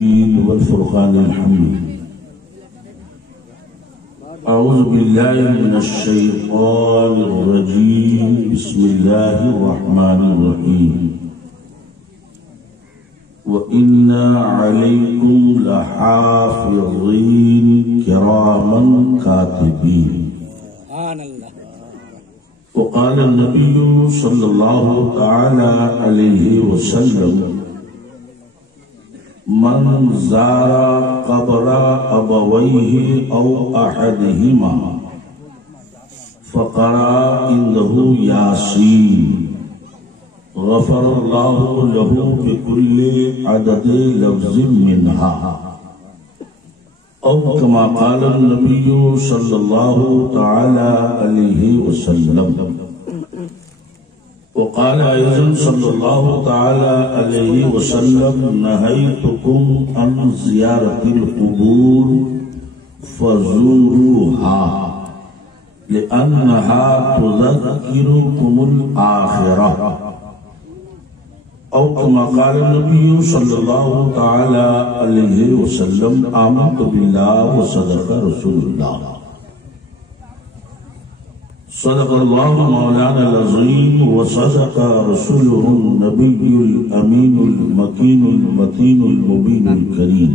والفرقان الحميد. أعوذ بالله من الشيطان الرجيم. بسم الله الرحمن الرحيم. وإنا عليكم لحافظين كراما كاتبين. وقال النبي صلى الله تعالى عليه وسلم: من زار قبر أبويه أو أحدهما فقرأ عنده ياسين غفر الله له بكل عدد لفظ منها، أو كما قال النبي صلى الله تعالى عليه وسلم. وقال أيضا صلى الله تعالى عليه وسلم: نهيتكم عن زيارة القبور فزوروها لأنها تذكركم الآخرة، أو كما قال النبي صلى الله تعالى عليه وسلم: آمنت بالله وصدق رسول الله. صدق الله مولانا العظيم وصدق رسوله النبي الأمين المكين المتين المبين الكريم.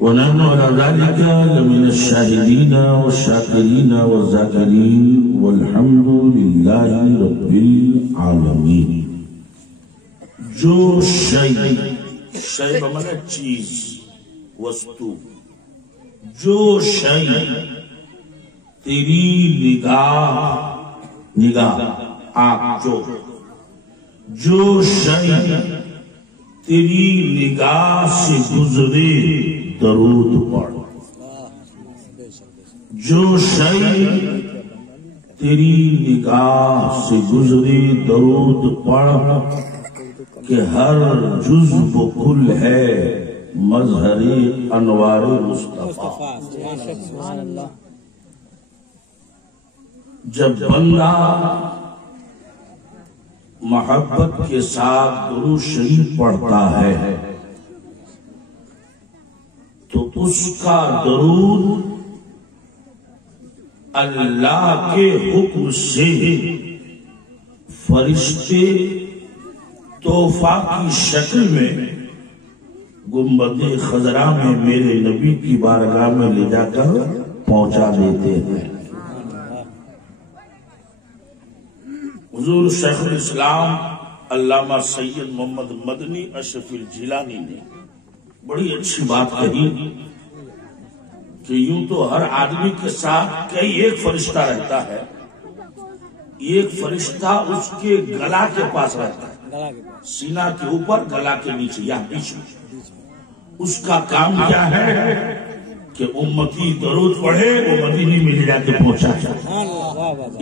ونحن على ذلك لمن الشاهدين والشاكرين والذاكرين والحمد لله رب العالمين. جو شے بمعنی چیز، وستو، جو شے تیری نگاہ آنکھ جو شے تیری نگاہ سے گزرے درود پڑھ، جو شے تیری نگاہ سے گزرے درود پڑھ کہ ہر جزو کل ہے مظہر انوار مصطفیٰ. جب بندہ محبت کے ساتھ درود شریف پڑھتا ہے تو اس کا درود اللہ کے حکم سے فرشتے تحفہ کی شکل میں گنبد خضرا میں میرے نبی کی بارگاہ میں لے جا کر پہنچا دیتے ہیں. حضور شیخ الاسلام علامہ سید محمد مدنی اشرف الجیلانی نے بڑی اچھی بات کہی کہ یوں تو ہر آدمی کے ساتھ کئی ایک فرشتہ رہتا ہے، ایک فرشتہ اس کے گلا کے پاس رہتا ہے، سینہ کے اوپر گلا کے نیچے یا بیچ میں. اس کا کام کیا ہے کہ امتی درود پڑھے وہ مدینے میں لے جا کے پہنچائے،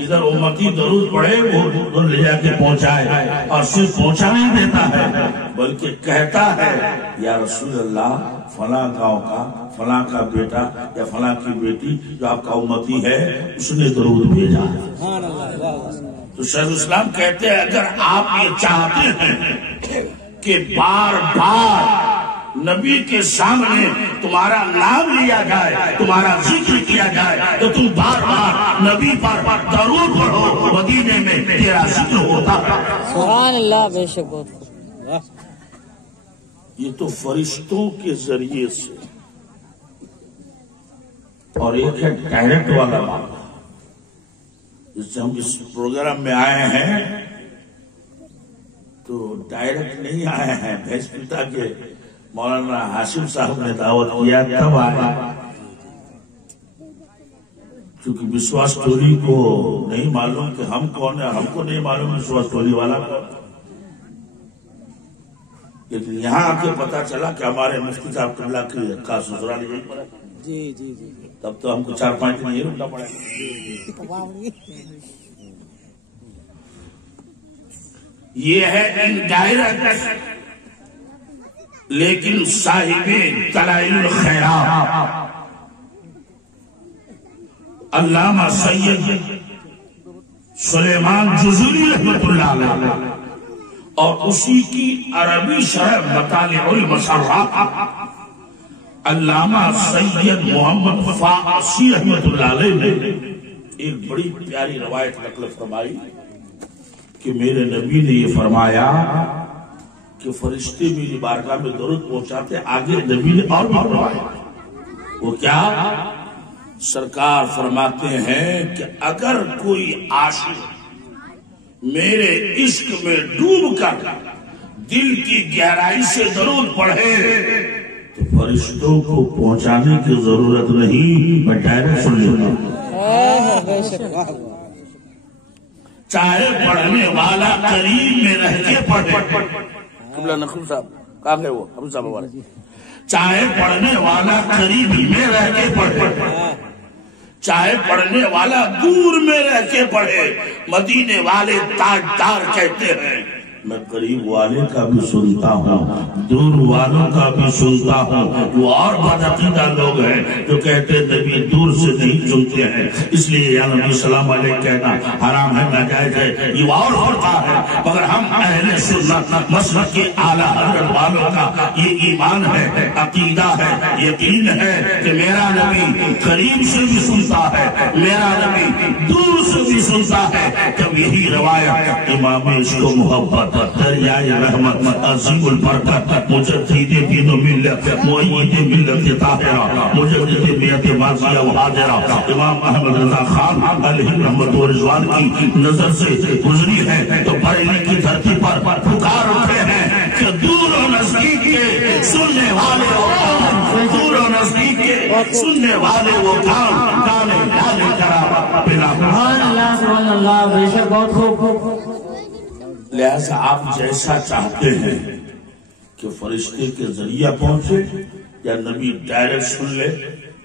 ادھر امتی درود پڑھے وہ ادھر لے جا کے پہنچائے، اور صرف پہنچا نہیں دیتا ہے بلکہ کہتا ہے: یا رسول اللہ فلاں گاؤں کا فلاں کا بیٹا یا فلاں کی بیٹی جو آپ کا امتی ہے اس نے درود بھیجا. تو شیخ الاسلام کہتے ہیں اگر آپ یہ چاہتے ہیں کہ بار بار نبی کے سامنے تمہارا نام لیا جائے، تمہارا ذکر کیا جائے، تو تم بار بار نبی پر درود پڑھو، مدینے میں تیرا ذکر ہوتا ہے. سبحان اللہ. بے شک بہت یہ تو فرشتوں کے ذریعے سے. اور ایک ہے ڈائریکٹ والا بات، جس سے ہم اس پروگرام میں آئے ہیں تو ڈائریکٹ نہیں آئے ہیں، بھیج پتا کے مولانا ہاشم صاحب نے دعوت کیا تب آئے. کیونکہ وشواس ٹولی کو نہیں معلوم کہ ہم کون ہیں، ہم کو نہیں معلوم وشواس ٹولی والا کون، لیکن یہاں آ کے پتا چلا کہ ہمارے مفتی صاحب قبلہ کا سسرال یہی پڑا. جی جی جی. تب تو ہم کو 4-5 دن یہ رکنا پڑے گا. یہ ہے انڈائریکٹ لیکن صاحب دلائل الخیرات علامہ سید سلیمان جزوری رحمۃ اللہ علیہ اور اسی کی عربی شرح مطالع المسرات علامہ سید محمد فارسی رحمۃ اللہ علیہ نے ایک بڑی پیاری روایت نقل فرمائی کہ میرے نبی نے یہ فرمایا کہ فرشتے میری بارگاہ میں درود پہنچاتے. آگے نبی نے اور بھی فرمایا. وہ کیا؟ سرکار فرماتے ہیں کہ اگر کوئی عاشق میرے عشق میں ڈوب کر دل کی گہرائی سے درود پڑھے تو فرشتوں کو پہنچانے کی ضرورت نہیں، میں ڈائریکٹ سن لیتا. چاہے پڑھنے والا قریب میں رہ کے پڑھے. نقیم صاحب کہاں گئے وہ حمد صاحب ہمارے. چاہے پڑھنے والا قریب میں رہ کے پڑھے، چاہے پڑھنے والا دور میں رہ کے پڑھے. مدینے والے تاجدار کہتے ہیں میں قریب والے کا بھی سنتا ہوں، دور والوں کا بھی سنتا ہوں. وہ اور بدعقیدہ لوگ ہیں جو کہتے ہیں نبی دور سے نہیں سنتے ہیں، اس لیے یا نبی سلام علیہ کہنا حرام ہے، ناجائز ہے. یہ اور ہوتا ہے، مگر ہم اہل سنت مسلک کے اعلیٰ حضرت والوں کا یہ ایمان ہے، عقیدہ ہے، یقین ہے کہ میرا نبی قریب سے بھی سنتا ہے، میرا نبی دور سے بھی سنتا ہے. جب یہی روایت امام عشق و محبت دریائے رحمت عظیم البرکت مجدد دین و ملت معید ملت طاہرہ مجدد بیعت ماضیہ و حاضرہ امام احمد رضا خان علیہ رحمت و رضوان کی نظر سے گزری ہے تو بریلی کی دھرتی پر پکار اٹھے ہیں کہ دور و نزدیک کے سننے والے وہ کام، دور و نزدیک کے سننے والے وہ کام گانے ڈالے کرا بنا. سبحان اللہ بے شک بہت خوب. لہذا آپ جیسا چاہتے ہیں کہ فرشتے کے ذریعہ پہنچے یا نبی ڈائریکٹ سن لے.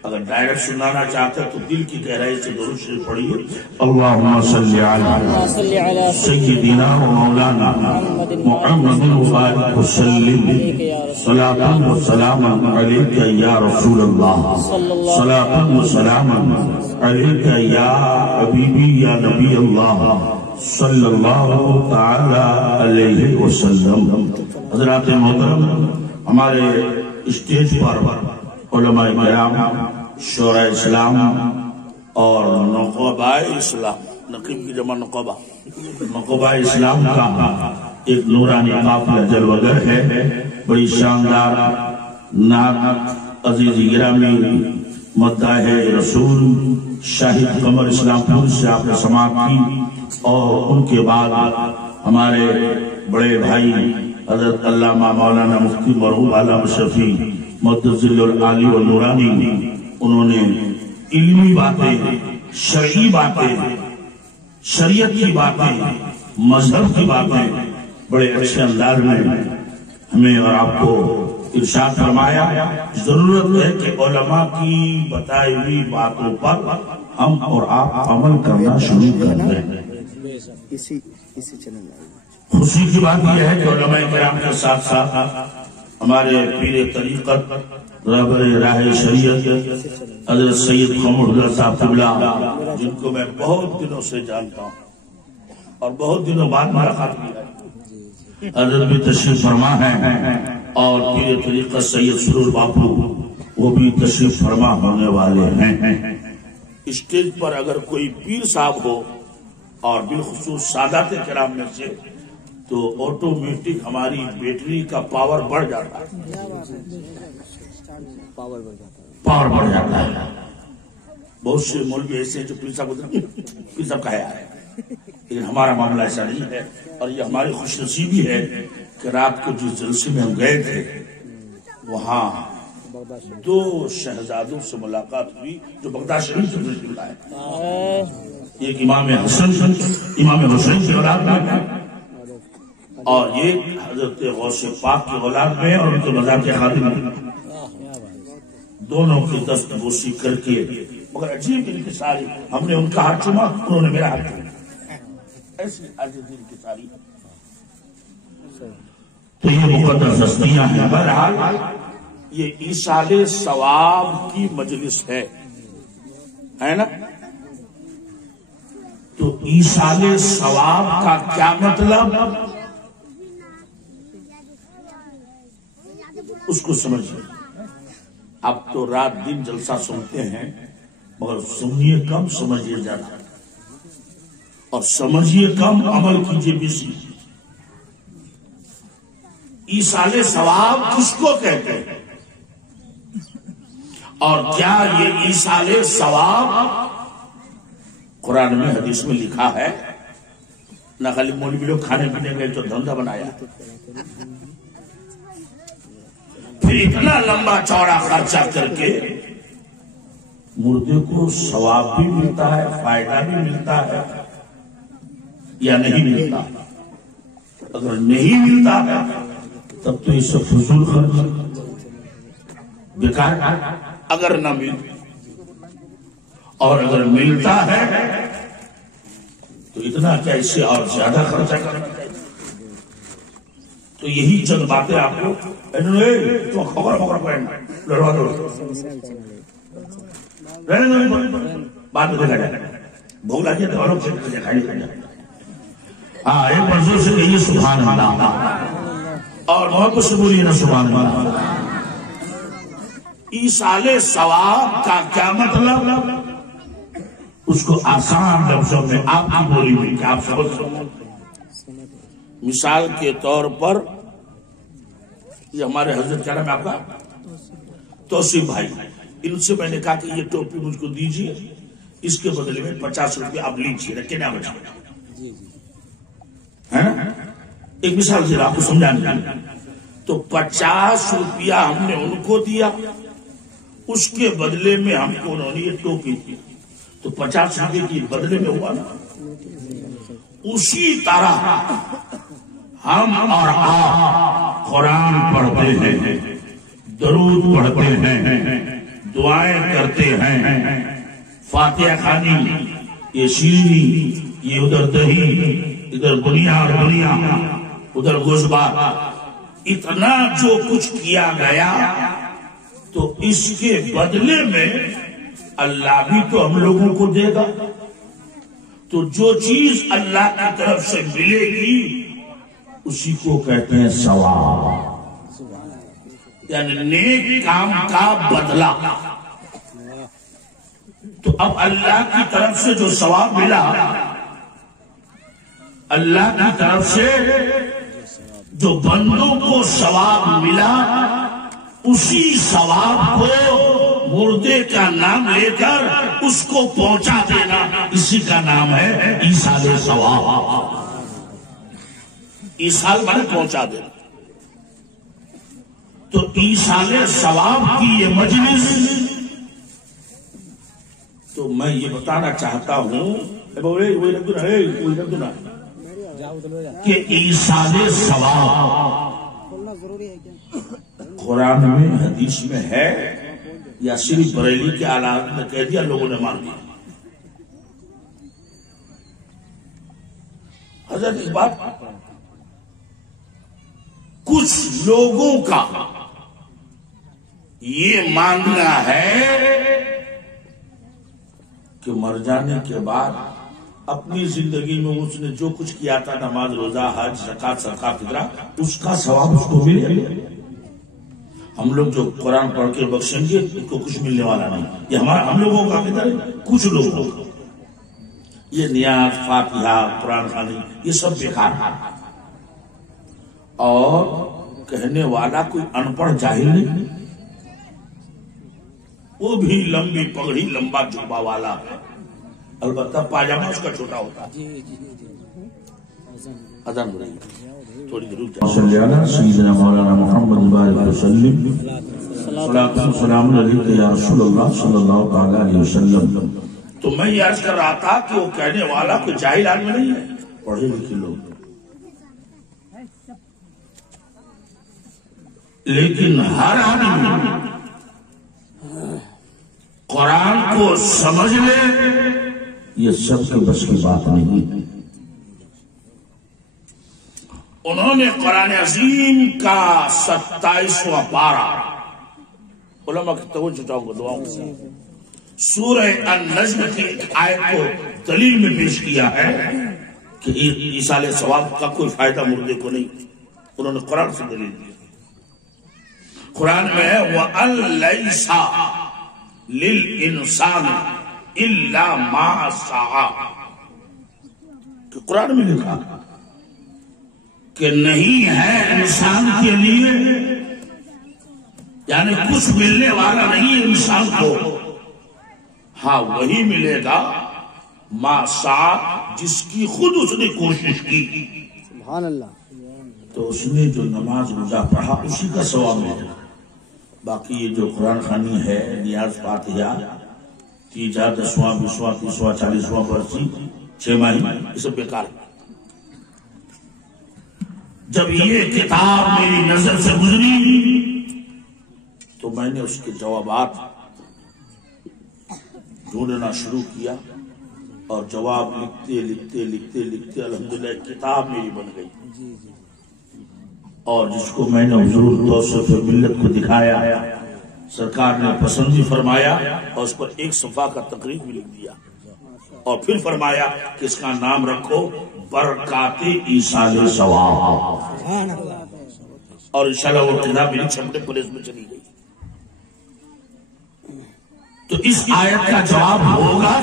اگر ڈائریکٹ سنانا چاہتے تو دل کی گہرائی سے درود شریف پڑھیے. اللہم صلی علی سیدنا و مولانا محمد وبارک وسلم صلاۃ و سلام علیک یا رسول اللہ، صلاۃ و سلام علیک یا حبیبی یا نبی اللہ صلی اللہ تعالی علیہ وسلم. حضرات محترم، ہمارے اسٹیج پر علماء کرام، شورا اسلام اور نقبہ اسلام، نقیب کی جمع نقبہ اسلام کا ایک نورانی قافلہ جلوگر ہے. بڑی شاندار نعت عزیز گرامی مداح رسول شاہد قمر اسلام پور سے آپ نے سماعت کی، اور ان کے بعد ہمارے بڑے بھائی حضرت علامہ مولانا مفتی مرحوم علامہ شفیع مدظل العالی و نورانی، انہوں نے علمی باتیں، شرعی باتیں، شریعت کی باتیں، مذہب کی باتیں بڑے اچھے انداز میں ہمیں اور آپ کو ارشاد فرمایا. ضرورت ہے کہ علماء کی بتائی ہوئی باتوں پر ہم اور آپ عمل کرنا شروع کر دیں. خوشی کی بات یہ ہے کہ علماء کرام کے ساتھ ساتھ ہمارے پیر طریقت رہبر راہ شریعت حضرت سید قمر حضرت صاحب قبلہ، جن کو میں بہت دنوں سے جانتا ہوں اور بہت دنوں بعد ملاقات کی ہے، حضرت بھی تشریف فرما ہے. اور پیر طریقت سید سرور باپو وہ بھی تشریف فرما ہونے والے ہیں. اسٹیج پر اگر کوئی پیر صاحب ہو اور بالخصوص سادات کرام میں سے تو آٹومیٹک ہماری بیٹری کا پاور بڑھ جاتا ہے، پاور بڑھ جاتا ہے. بہت سے مولوی ایسے جو پیر صاحب کہا ہے، لیکن ہمارا معاملہ ایسا نہیں ہے. اور یہ ہماری خوش نصیبی ہے کہ رات کو جس جلسے میں ہم گئے تھے وہاں 2 شہزادوں سے ملاقات ہوئی جو بغداد شریف سے تشریف لائے. ایک امام حسن امام حسین کی اولاد میں اور ایک حضرت غوث پاک کی اولاد میں اور ان کے مزار کے خادم میں. دونوں کی دست بوسی کر کے، مگر عجیب ان کی ساری، ہم نے ان کا ہاتھ چوما، انہوں نے میرا ہاتھ چوما. ایسی عجیب ان کی ساری. تو یہ مقدس ہستیاں ہیں. بہرحال یہ ایصال ثواب کی مجلس ہے نا. تو ایصال ثواب کا کیا مطلب؟ اس کو سمجھیے. اب تو رات دن جلسہ سنتے ہیں مگر سنیے کم سمجھیے زیادہ اور سمجھیے کم عمل کیجیے بیسی. ایصال ثواب کس کو کہتے ہیں اور کیا یہ ایصال ثواب قرآن میں حدیث میں لکھا ہے؟ نہ خالی مولوی لوگ کھانے پینے گئے تو دھندا بنایا پھر اتنا لمبا چوڑا خرچہ کر کے مردے کو ثواب بھی ملتا ہے فائدہ بھی ملتا ہے یا نہیں ملتا؟ اگر نہیں ملتا ہے تب تو یہ سب فضول خرچ بیکار. اگر نہ مل اور اگر ملتا ہے تو اتنا کیا اس سے اور زیادہ خرچہ کرنا چاہیے. تو یہی چند باتیں آپ کو بات میں دیکھا جائے بھوک لگی تو اور دکھائی دکھائی جائے. ہاں ایک منظور سے کہیے سبحان اللہ اور محبت سے بولیے نا سبحان اللہ. ایصال ثواب کا کیا مطلب؟ اس کو آسان لفظوں میں آپ کی بولی میں کیا آپ سمجھ سکتے؟ مثال کے طور پر یہ ہمارے حضرت کیا نام ہے آپ کا؟ توصیف بھائی. ان سے میں نے کہا کہ یہ ٹوپی مجھ کو دیجیے اس کے بدلے میں 50 روپے آپ لیجیے رکھے نا بچا. ایک مثال سے آپ کو سمجھانے تو 50 روپیہ ہم نے ان کو دیا اس کے بدلے میں ہم کو انہوں نے یہ ٹوپی دی تو 50 روپے کی بدلے میں ہوا نا. اسی طرح ہم اور آپ قرآن پڑھتے ہیں درود پڑھتے ہیں دعائیں کرتے ہیں فاتحہ خوانی یہ شیرینی یہ ادھر دہی ادھر بنیاد ادھر گوشت اتنا جو کچھ کیا گیا تو اس کے بدلے میں اللہ بھی تو ہم لوگوں کو دے گا. تو جو چیز اللہ کی طرف سے ملے گی اسی کو کہتے ہیں ثواب یعنی نیک کام کا بدلہ. تو اب اللہ کی طرف سے جو ثواب ملا اللہ کی طرف سے جو بندوں کو ثواب ملا اسی ثواب کو مردے کا نام لے کر اس کو پہنچا دینا اسی کا نام ہے ایصال ثواب. ایصال مانے پہنچا دینا. تو ایصال ثواب کی یہ مجلس تو میں یہ بتانا چاہتا ہوں کہ ایصال ثواب قرآن میں حدیث میں ہے یا صرف بریلی کے آلات میں کہہ دیا لوگوں نے مان لیا؟ حضرت ایک بات کچھ لوگوں کا یہ ماننا ہے کہ مر جانے کے بعد اپنی زندگی میں اس نے جو کچھ کیا تھا نماز روزہ حج زکات صدقہ فطرہ اس کا ثواب اس کو ملے. ہم لوگ جو قرآن پڑھ کے بخشیں گے ان کو کچھ ملنے والا نہیں. یہ ہم لوگوں کا کدھر کچھ لوگوں کا یہ نیاز فاتحہ قرآن خوانی یہ سب بیکار ہے. اور کہنے والا کوئی ان پڑھ جاہل نہیں وہ بھی لمبی پگڑی لمبا جبہ والا ہے البتہ پاجامہ اس کا چھوٹا ہوتا ہے. اذان ہو رہی ہے تھوڑی ضرور صلی اللہ سیدنا مولانا محمد بارک وسلم صلاۃ و سلام علیک یا رسول اللہ صلی اللہ علیہ وسلم. تو میں یہ عرض کر رہا تھا کہ وہ کہنے والا کوئی جاہل آدمی نہیں ہے پڑھے لکھے لوگ لیکن ہر آدمی قرآن کو سمجھ لے یہ سب کے بس کی بات نہیں. انہوں نے قرآن عظیم کا 27واں پارہ علماء کی توجہ چاہوں گا دعاؤں سورہ النجم کی ایک آیت کو دلیل میں پیش کیا ہے کہ ایصال ثواب کا کوئی فائدہ مردے کو نہیں. انہوں نے قرآن سے دلیل دیا قرآن میں ہے وَأَن لَيْسَ لِلْإِنسَانِ إِلَّا مَا سَعَى، کہ قرآن میں لکھا کہ نہیں ہے انسان کے لیے، یعنی کچھ ملنے والا نہیں ہے انسان کو، ہاں وہی ملے گا ما سعى، جس کی خود اس نے کوشش کی۔ سبحان اللہ۔ تو اس نے جو نماز روزہ پڑھا اسی کا ثواب ملے گا، باقی یہ جو قرآن خوانی ہے، نیاز فاتحہ، تیجا، 10واں 20واں 30واں 40واں برسی 6 ماہی، یہ سب بیکار ہے۔ جب یہ کتاب میری نظر سے گزری تو میں نے اس کے جوابات ڈھونڈنا شروع کیا، اور جواب لکھتے لکھتے لکھتے لکھتے الحمدللہ کتاب میری بن گئی، اور جس کو میں نے حضور توسط ملت کو دکھایا، سرکار نے پسند بھی فرمایا، اور اس پر 1 صفحہ کا تقریر بھی لکھ دیا، اور پھر فرمایا کہ اس کا نام رکھو برکات ایصال ثواب، اور انشاءاللہ وہ کتاب میری چھپنے پولیس میں چلی گئی۔ تو اس آیت کا جواب ہوگا،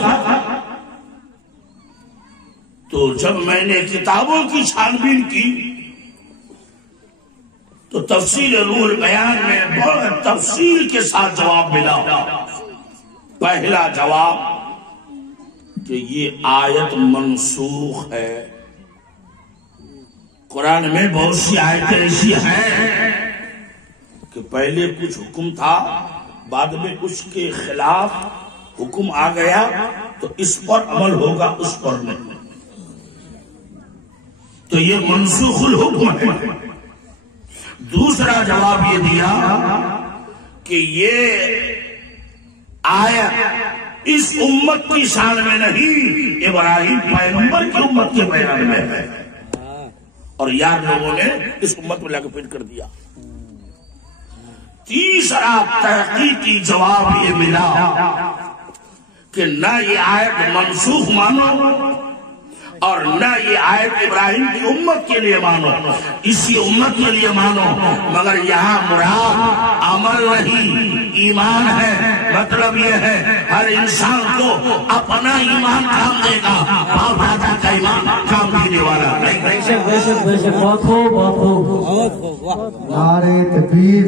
تو جب میں نے کتابوں کی چھانبین کی تو تفصیل روح البیان میں بہت تفصیل کے ساتھ جواب ملا۔ پہلا جواب کہ یہ آیت منسوخ ہے، قرآن میں بہت سی آیتیں ایسی ہیں کہ پہلے کچھ حکم تھا، بعد میں اس کے خلاف حکم آ گیا، تو اس پر عمل ہوگا اس پر نہیں، تو یہ منسوخ الحکم ہے۔ دوسرا جواب یہ دیا کہ یہ آیت اس امت کی شان میں نہیں، ابراہیم پیغمبر کی امت کے بیان میں ہے، اور یار لوگوں نے اس امت میں لا کے فٹ کر دیا۔ تیسرا تحقیقی جواب یہ ملا کہ نہ یہ آیت منسوخ مانو اور نہ یہ آیت ابراہیم کی امت کے لیے مانو، اسی امت کے لیے مانو، مگر یہاں مراد عمل نہیں ایمان ہے۔ مطلب یہ ہے ہر انسان کو اپنا ایمان کام دے گا، باپ دادا کا ایمان کام دینے والا نہیں۔ بے شک بے شک بے شک، بہت خوب بہت خوب۔ نعرہ تکبیر،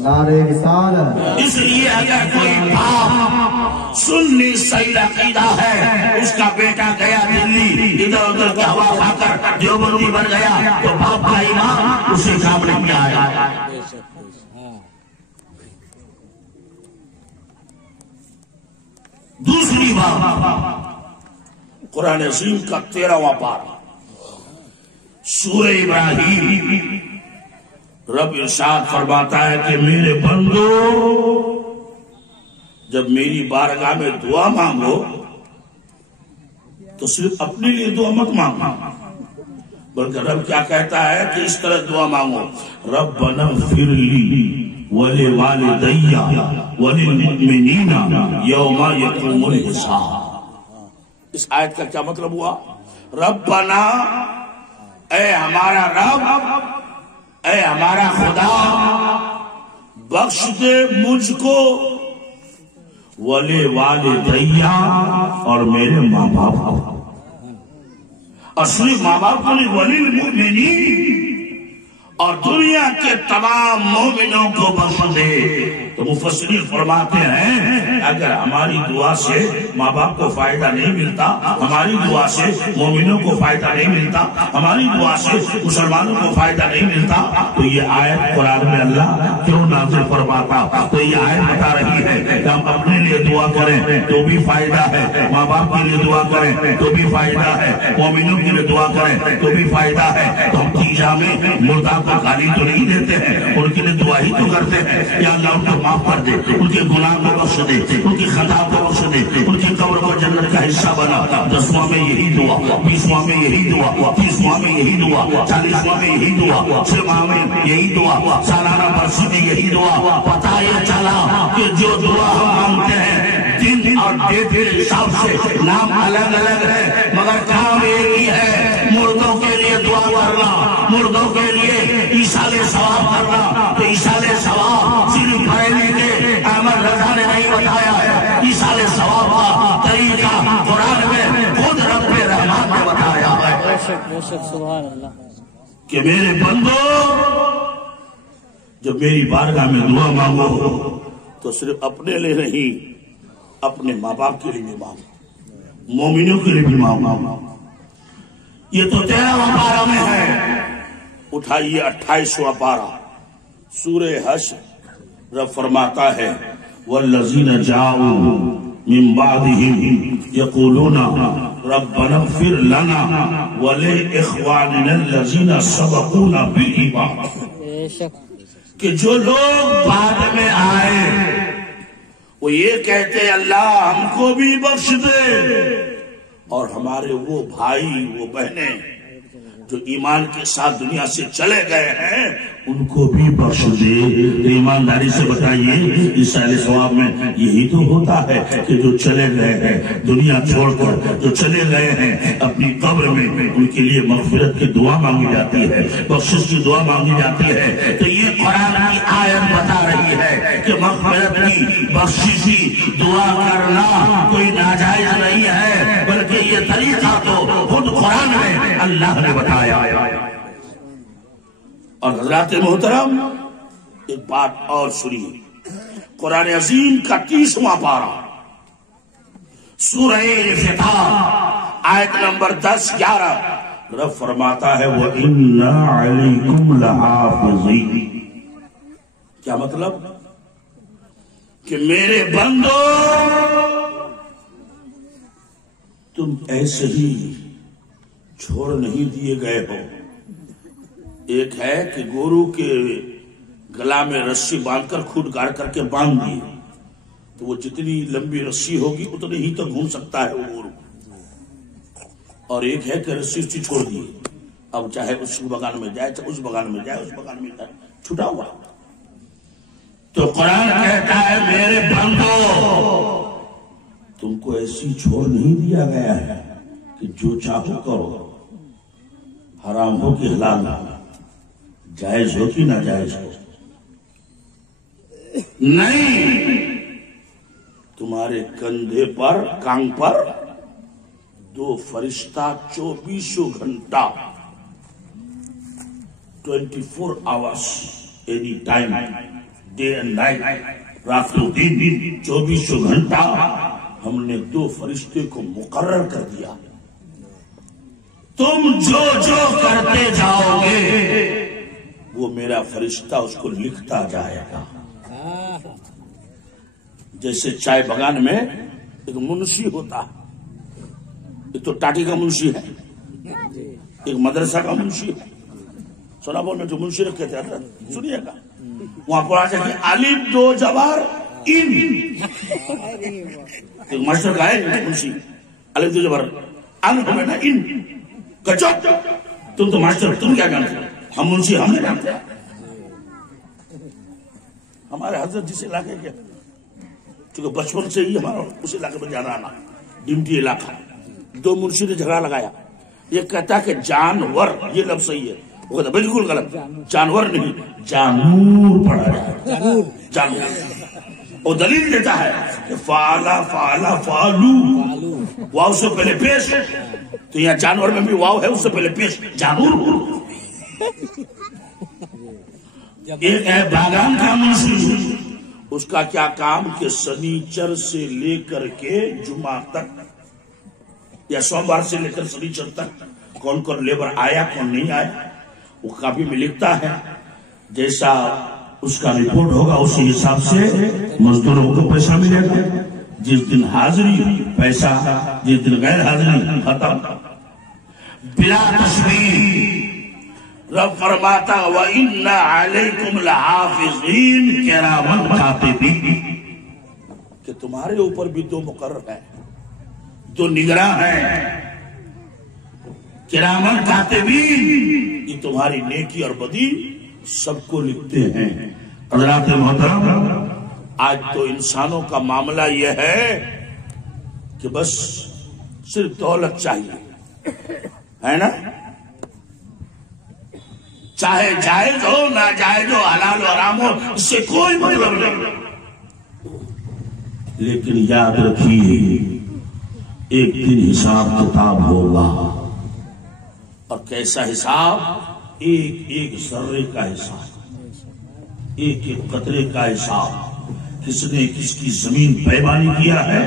نعرہ رسالت۔ اس لیے اگر کوئی باپ سنی صحیح عقیدہ ہے، اس کا بیٹا گیا دلی، ادھر ادھر کی ہوا کھا کر دیوبندی بن گیا، تو باپ کا ایمان اسے کام نہیں آیا۔ دوسری بات، قرآن عظیم کا 13واں پارہ سورہ ابراہیم، رب ارشاد فرماتا ہے کہ میرے بندو جب میری بارگاہ میں دعا مانگو تو صرف اپنے لیے دعا مت مانگو، بلکہ رب کیا کہتا ہے کہ اس طرح دعا مانگو، ربنا اغفر لی ولوالدی وللمؤمنین یوم یقوم الحساب۔ اس آیت کا کیا مطلب ہوا؟ ربنا، اے ہمارا رب، اے ہمارا خدا، بخش دے مجھ کو، ولوالدی اور میرے ماں باپ کو، اور صرف ماں باپ کو نہیں، وللمؤمنین اور دنیا کے تمام مومنوں کو بخش دے۔ تو مفسرین فرماتے ہیں اگر ہماری دعا سے ماں باپ کو فائدہ نہیں ملتا، ہماری دعا سے مومنوں کو فائدہ نہیں ملتا، ہماری دعا سے مسلمانوں کو فائدہ نہیں ملتا، تو یہ آیت قرآن میں اللہ کیوں نازل فرماتا؟ تو یہ آیت بتا رہی ہے کہ ہم اپنے لیے دعا کریں تو بھی فائدہ ہے، ماں باپ کے لیے دعا کریں تو بھی فائدہ ہے، مومنوں کے لیے دعا کریں تو بھی فائدہ ہے۔ تو ہم تیجا میں مردہ کو گالی تو نہیں دیتے ہیں، ان کے لیے دعا ہی تو کرتے ہیں، یا اللہ ان کو معاف کر دے، ان کے گناہ کو بخش دے، ان کی خطا کو بخش دے، ان کی قبر کو جنت کا حصہ بنا۔ 10واں میں یہی دعا، 20واں میں یہی دعا، 30واں میں یہی دعا، 40واں میں یہی دعا، 6واں میں یہی دعا، سالانہ برسی میں یہی دعا۔ پتہ یہ چلا کہ جو دعا ہم مانگتے ہیں دن اور اور ڈیٹ کے حساب سے نام الگ الگ ہے، مگر کام ایک ہی ہے، مردوں کے لیے دعا کرنا، مردوں کے لیے ایصال ثواب کرنا۔ تو ایصال ثواب صرف بریلی کے احمد رضا نے نہیں بتایا ہے، ایصال ثواب کا طریقہ قرآن میں خود رب رحمان نے بتایا ہے۔ بے شک سبحان اللہ۔ کہ میرے بندو جب میری بارگاہ میں دعا مانگو تو صرف اپنے لیے نہیں، اپنے ماں باپ کے لیے بھی مانگو، مومنوں کے لیے بھی مانگو۔ یہ تو 13واں پارہ میں ہے، اٹھائیے 28واں پارہ سورہ حشر۔ رب فرماتا ہے والذین جاؤوا من بعدهم یقولون ربنا اغفر لنا ولإخواننا الذین سبقونا بالایمان۔ بے شک کہ جو لوگ بعد میں آئے وہ یہ کہتے اللہ ہم کو بھی بخش دے، اور ہمارے وہ بھائی وہ بہنیں جو ایمان کے ساتھ دنیا سے چلے گئے ہیں ان کو بھی بخش دے۔ ایمانداری سے بتائیے ایصال ثواب میں یہی تو ہوتا ہے کہ جو چلے گئے ہیں دنیا چھوڑ کر، جو چلے گئے ہیں اپنی قبر میں، ان کے لیے مغفرت کی دعا مانگی جاتی ہے، بخشش کی دعا مانگی جاتی ہے۔ تو یہ قرآن کی آیت بتا رہی ہے کہ مغفرت کی بخشش کی دعا کرنا کوئی ناجائز نہیں ہے، بلکہ یہ طریقہ تو خود قرآن میں اللہ نے بتایا۔ اور حضرات محترم ایک بات اور سنیے، قرآن عظیم کا 30واں پارہ سورہ انفطار آیت نمبر 10-11 رب فرماتا ہے وَإِنَّا عَلَيْكُمْ لَحَافِظِينَ۔ کیا مطلب؟ کہ میرے بندو تم ایسے ہی چھوڑ نہیں دیے گئے ہو۔ ایک ہے کہ گورو کے گلا میں رسی باندھ کر خود گاڑ کر کے باندھ دیے تو وہ جتنی لمبی رسی ہوگی اتنی ہی تک گھوم سکتا ہے وہ گورو، اور ایک ہے کہ رسی اسی چھوڑ دیے، اب چاہے اس بغان میں جائے چاہے اس بغان میں جائے، اس بغان میں جائے، چھٹا ہوا۔ تو قرآن کہتا ہے میرے بندو تم کو ایسی چھوڑ نہیں دیا گیا ہے کہ جو چاہو کرو، حرام ہو کہ حلال ہو، جائز ہو کہ ناجائز ہو، نہیں، تمہارے کندھے پر کان پر 2 فرشتہ 24 گھنٹہ 24 hours any time, day and night, رات و دن 24 گھنٹہ ہم نے 2 فرشتے کو مقرر کر دیا۔ تم جو جو کرتے جاؤ گے وہ میرا فرشتہ اس کو لکھتا جائے گا۔ جیسے چائے بغان میں ایک منشی ہوتا ہے، ایک تو ٹاٹی کا منشی ہے، ایک مدرسہ کا منشی ہے، سنا بولنا جو منشی رکھے تھے سنیے گا، وہاں پڑھا جائے کہ الف 2 جبر ان، ایک ماسٹر کا ہے منشی، الف 2 جبر ان ہمیں نا ان کچو، تم تو ماسٹر تم کیا جانتے، ہم منشی ہم نہیں جانتے۔ ہمارے حضرت جس علاقے کے چونکہ بچپن سے ہی ہمارا اس علاقے میں جانا آنا ڈمٹی علاقہ، 2 منشی نے جھگڑا لگایا، یہ کہتا کہ جانور، یہ لفظ صحیح ہے، وہ کہتا بالکل غلط، جانور نہیں جانور پڑھا جائے، جانور، وہ دلیل دیتا ہے کہ فعلا فعلا فعلو، واو سے پہلے پیش، تو یہاں جانور میں بھی واو ہے، اس سے پہلے پیش جانور۔ ایک ہے باغان کا منشی، اس کا کیا کام کہ سنیچر سے لے کر کے جمعہ تک یا سوموار سے لے کر سنیچر تک کون کون لیبر آیا کون نہیں آیا وہ کاپی میں لکھتا ہے، جیسا اس کا رپورٹ ہوگا اسی حساب سے مزدوروں کو پیسہ ملے گا، جس دن حاضری پیسہ، جس دن غیر حاضری ختم، بلا تشبیہ۔ رب فرماتا وَإِنَّا عَلَيْكُمْ لَحَافِظِينَ كِرَامًا كَاتِبِينَ، کہ تمہارے اوپر بھی 2 مقرر ہیں، 2 نگراں ہیں، کرامن کاتبین، یہ تمہاری نیکی اور بدی سب کو لکھتے ہیں۔ حضرات محترم، آج تو انسانوں کا معاملہ یہ ہے کہ بس صرف دولت چاہیے، ہے نا؟ چاہے جائز ہو ناجائز ہو حلال و حرام ہو، اس سے کوئی مطلب نہیں، لیکن یاد رکھیے ایک دن حساب کتاب ہوگا، اور کیسا حساب؟ ایک ایک ذرے کا حساب، ایک ایک قطرے کا حساب، کس نے کس کی زمین پیمانی کیا ہے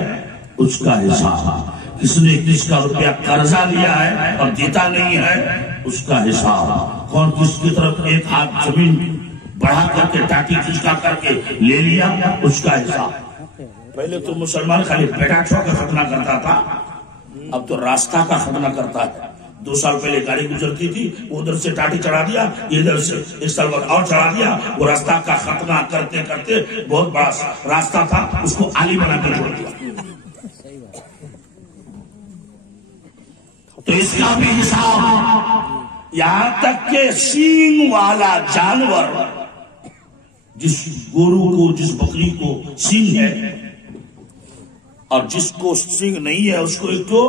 اس کا حساب، کس نے کس کا روپیہ قرضہ لیا ہے اور دیتا نہیں ہے اس کا حساب، کون کس کی طرف ایک ہاتھ زمین بڑھا کر کے ٹاٹی کھچکا کر کے لے لیا اس کا حساب۔ پہلے تو مسلمان خالی بیٹا چھوڑ کا ختنہ کرتا تھا، اب تو راستہ کا ختنہ کرتا ہے۔ 2 سال پہلے گاڑی گزرتی تھی، ادھر سے ٹاٹی چڑھا دیا، ادھر سے 1 سال بعد اور چڑھا دیا، وہ راستہ کا ختنہ کرتے کرتے بہت بڑا راستہ تھا اس کو آلی بنا کر چھوڑ دیا۔ تو اس کا بھی حساب، یہاں تک کہ سینگ والا جانور، جس گورو کو جس بکری کو سینگ ہے اور جس کو سینگ نہیں ہے اس کو ایک تو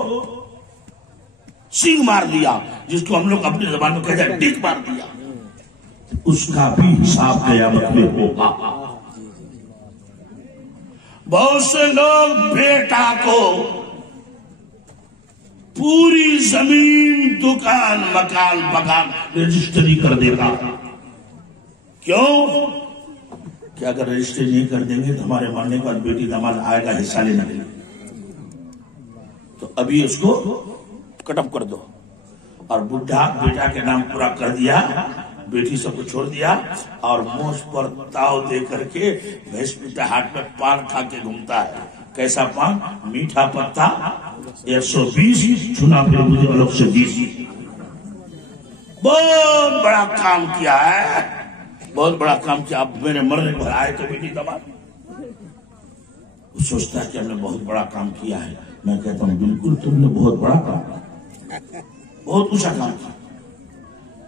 سینگ مار دیا، جس کو ہم لوگ اپنی زبان میں کہتے ہیں ڈک مار دیا، اس کا بھی حساب قیامت میں ہوگا۔ بہت سے لوگ بیٹا کو پوری زمین دکان مکان بغان رجسٹری کر دیتا، کیوں کہ اگر رجسٹری نہیں کر دیں گے تو ہمارے مرنے کے بعد بیٹی داماد آئے گا حصہ لینے کے لیے، تو ابھی اس کو کٹ اپ کر دو، اور بڈھا بیٹا کے نام پورا کر دیا، بیٹی سب کو چھوڑ دیا، اور موش پر تاؤ دے کر کے بھینس پیٹا ہاتھ میں پان کھا کے گھومتا ہے۔ کیسا پان؟ میٹھا پتا 120 چنا پھر مجھے الگ سے 20۔ بہت بڑا کام کیا ہے، بہت بڑا کام کیا۔ اب میرے مرنے پر آئے تو بیٹی داماد وہ سوچتا ہے کہ ہم نے بہت بڑا کام کیا ہے، میں کہتا ہوں بالکل تم نے بہت بڑا کام کیا، بہت اونچا کام کیا،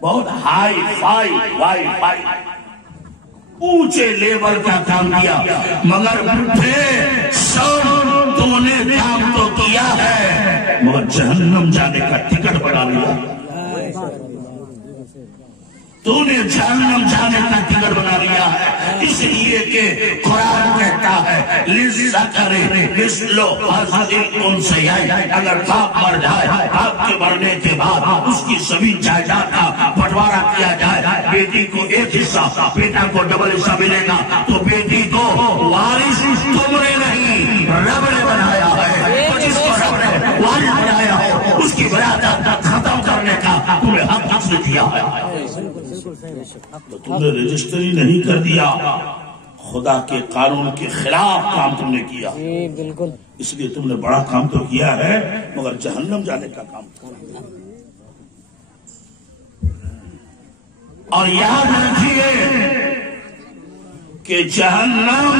بہت ہائی فائی وائی فائی اونچے لیول کا کام کیا، مگر بڈھے سب تو نے کام تو کیا ہے مگر جہنم جانے کا ٹکٹ بنا لیا، تو نے جہنم جانے کا ٹکٹ بنا لیا ہے۔ اس لیے کہ قرآن کہتا ہے للذکر مثل حظ الانثیین، اگر باپ مر جائے، باپ کے مرنے کے بعد اس کی زمین جائیداد کا بٹوارا کیا جائے، بیٹی کو ایک حصہ، بیٹا کو ڈبل حصہ ملے گا، تو بیٹی کو وارث تم نے نہیں رب نے بنایا ہے، تو جس کو رب نے وارث بنایا ہے اس کی ولادت ختم کرنے کا تمہیں حق اس نے دیا ہے۔ تو تم نے رجسٹری نہیں کر دیا، خدا کے قانون کے خلاف کام تم نے کیا، بالکل، اس لیے تم نے بڑا کام تو کیا ہے مگر جہنم جانے کا کام کیا۔ اور یاد رکھیے کہ جہنم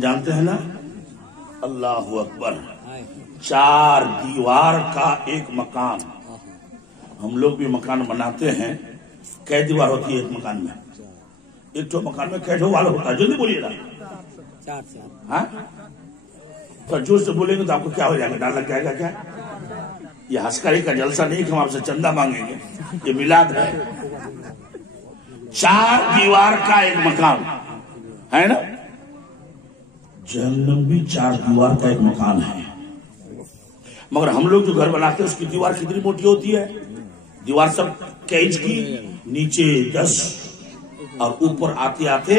جانتے ہیں نا؟ اللہ اکبر، 4 دیوار کا ایک مکان۔ ہم لوگ بھی مکان بناتے ہیں، کئی دیوار ہوتی ہے ایک مکان میں؟ ایک تو مکان میں کئی وال ہوتا ہے، جلدی بولیے نا، 4 ہاں؟ تو جوش سے بولیں گے تو آپ کو کیا ہو جائے گا؟ ڈر لگ جائے گا کیا؟ یہ ہسکری کا جلسہ نہیں کہ ہم آپ سے چندہ مانگیں گے، یہ میلاد ہے۔ 4 دیوار کا ایک مکان ہے نا؟ جہنم بھی 4 دیوار کا ایک مکان ہے، مگر ہم لوگ جو گھر بناتے ہیں اس کی دیوار کتنی موٹی ہوتی ہے؟ دیوار سب کینچ کی، نیچے 10 اور اوپر آتے آتے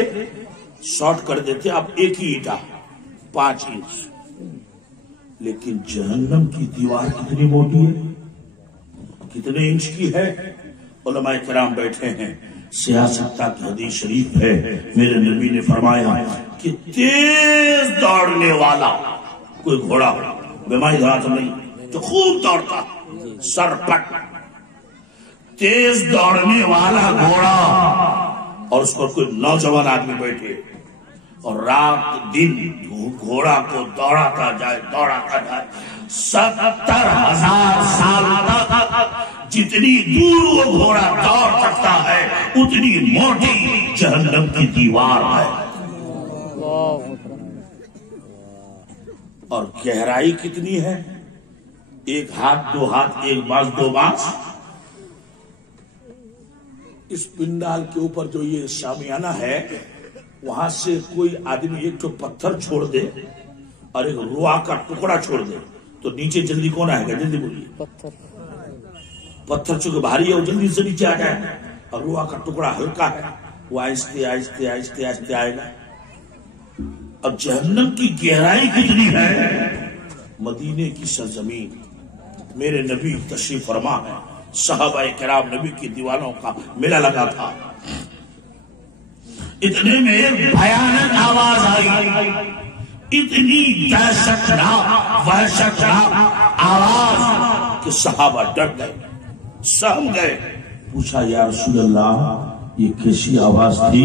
شارٹ کر دیتے، اب ایک ہی اینٹا 5 انچ۔ لیکن جہنم کی دیوار کتنی موٹی ہے، کتنے انچ کی ہے؟ علماء کرام بیٹھے ہیں، سیاستہ کی حدیث شریف ہے، میرے نبی نے فرمایا کہ تیز دوڑنے والا کوئی گھوڑا بیماری دھات نہیں جو خوب دوڑتا، سر پٹ، تیز دوڑنے والا گھوڑا، اور اس پر کوئی نوجوان آدمی بیٹھے اور رات دن گھوڑا کو دوڑاتا جائے 70,000 سال تک جتنی دور وہ گھوڑا دوڑ سکتا ہے اتنی موٹی جہنم کی دیوار ہے۔ اور گہرائی کتنی ہے؟ 1 ہاتھ 2 ہاتھ 1 باز 2 باز. اس پنڈال کے اوپر جو یہ شامیانہ ہے وہاں سے کوئی آدمی ایک تو پتھر چھوڑ دے اور ایک روا کا ٹکڑا چھوڑ دے تو نیچے جلدی کون آئے گا؟ جلدی بولیے. پتھر چونکہ بھاری ہے وہ جلدی سے نیچے آ جائے اور روا کا ٹکڑا ہلکا ہے وہ آہستہ آہستہ آہستہ آہستہ آئے گا. اب جہنم کی گہرائی کتنی ہے؟ مدینے کی سرزمین، میرے نبی تشریف فرما ہے، صحابہ کرام نبی کی دیوانوں کا میلہ لگا تھا. اتنے میں بھیانک آواز آئی، اتنی دہشتناک وحشتناک آواز کہ صحابہ ڈر گئے، سہم گئے. پوچھا یا رسول اللہ یہ کیسی آواز تھی؟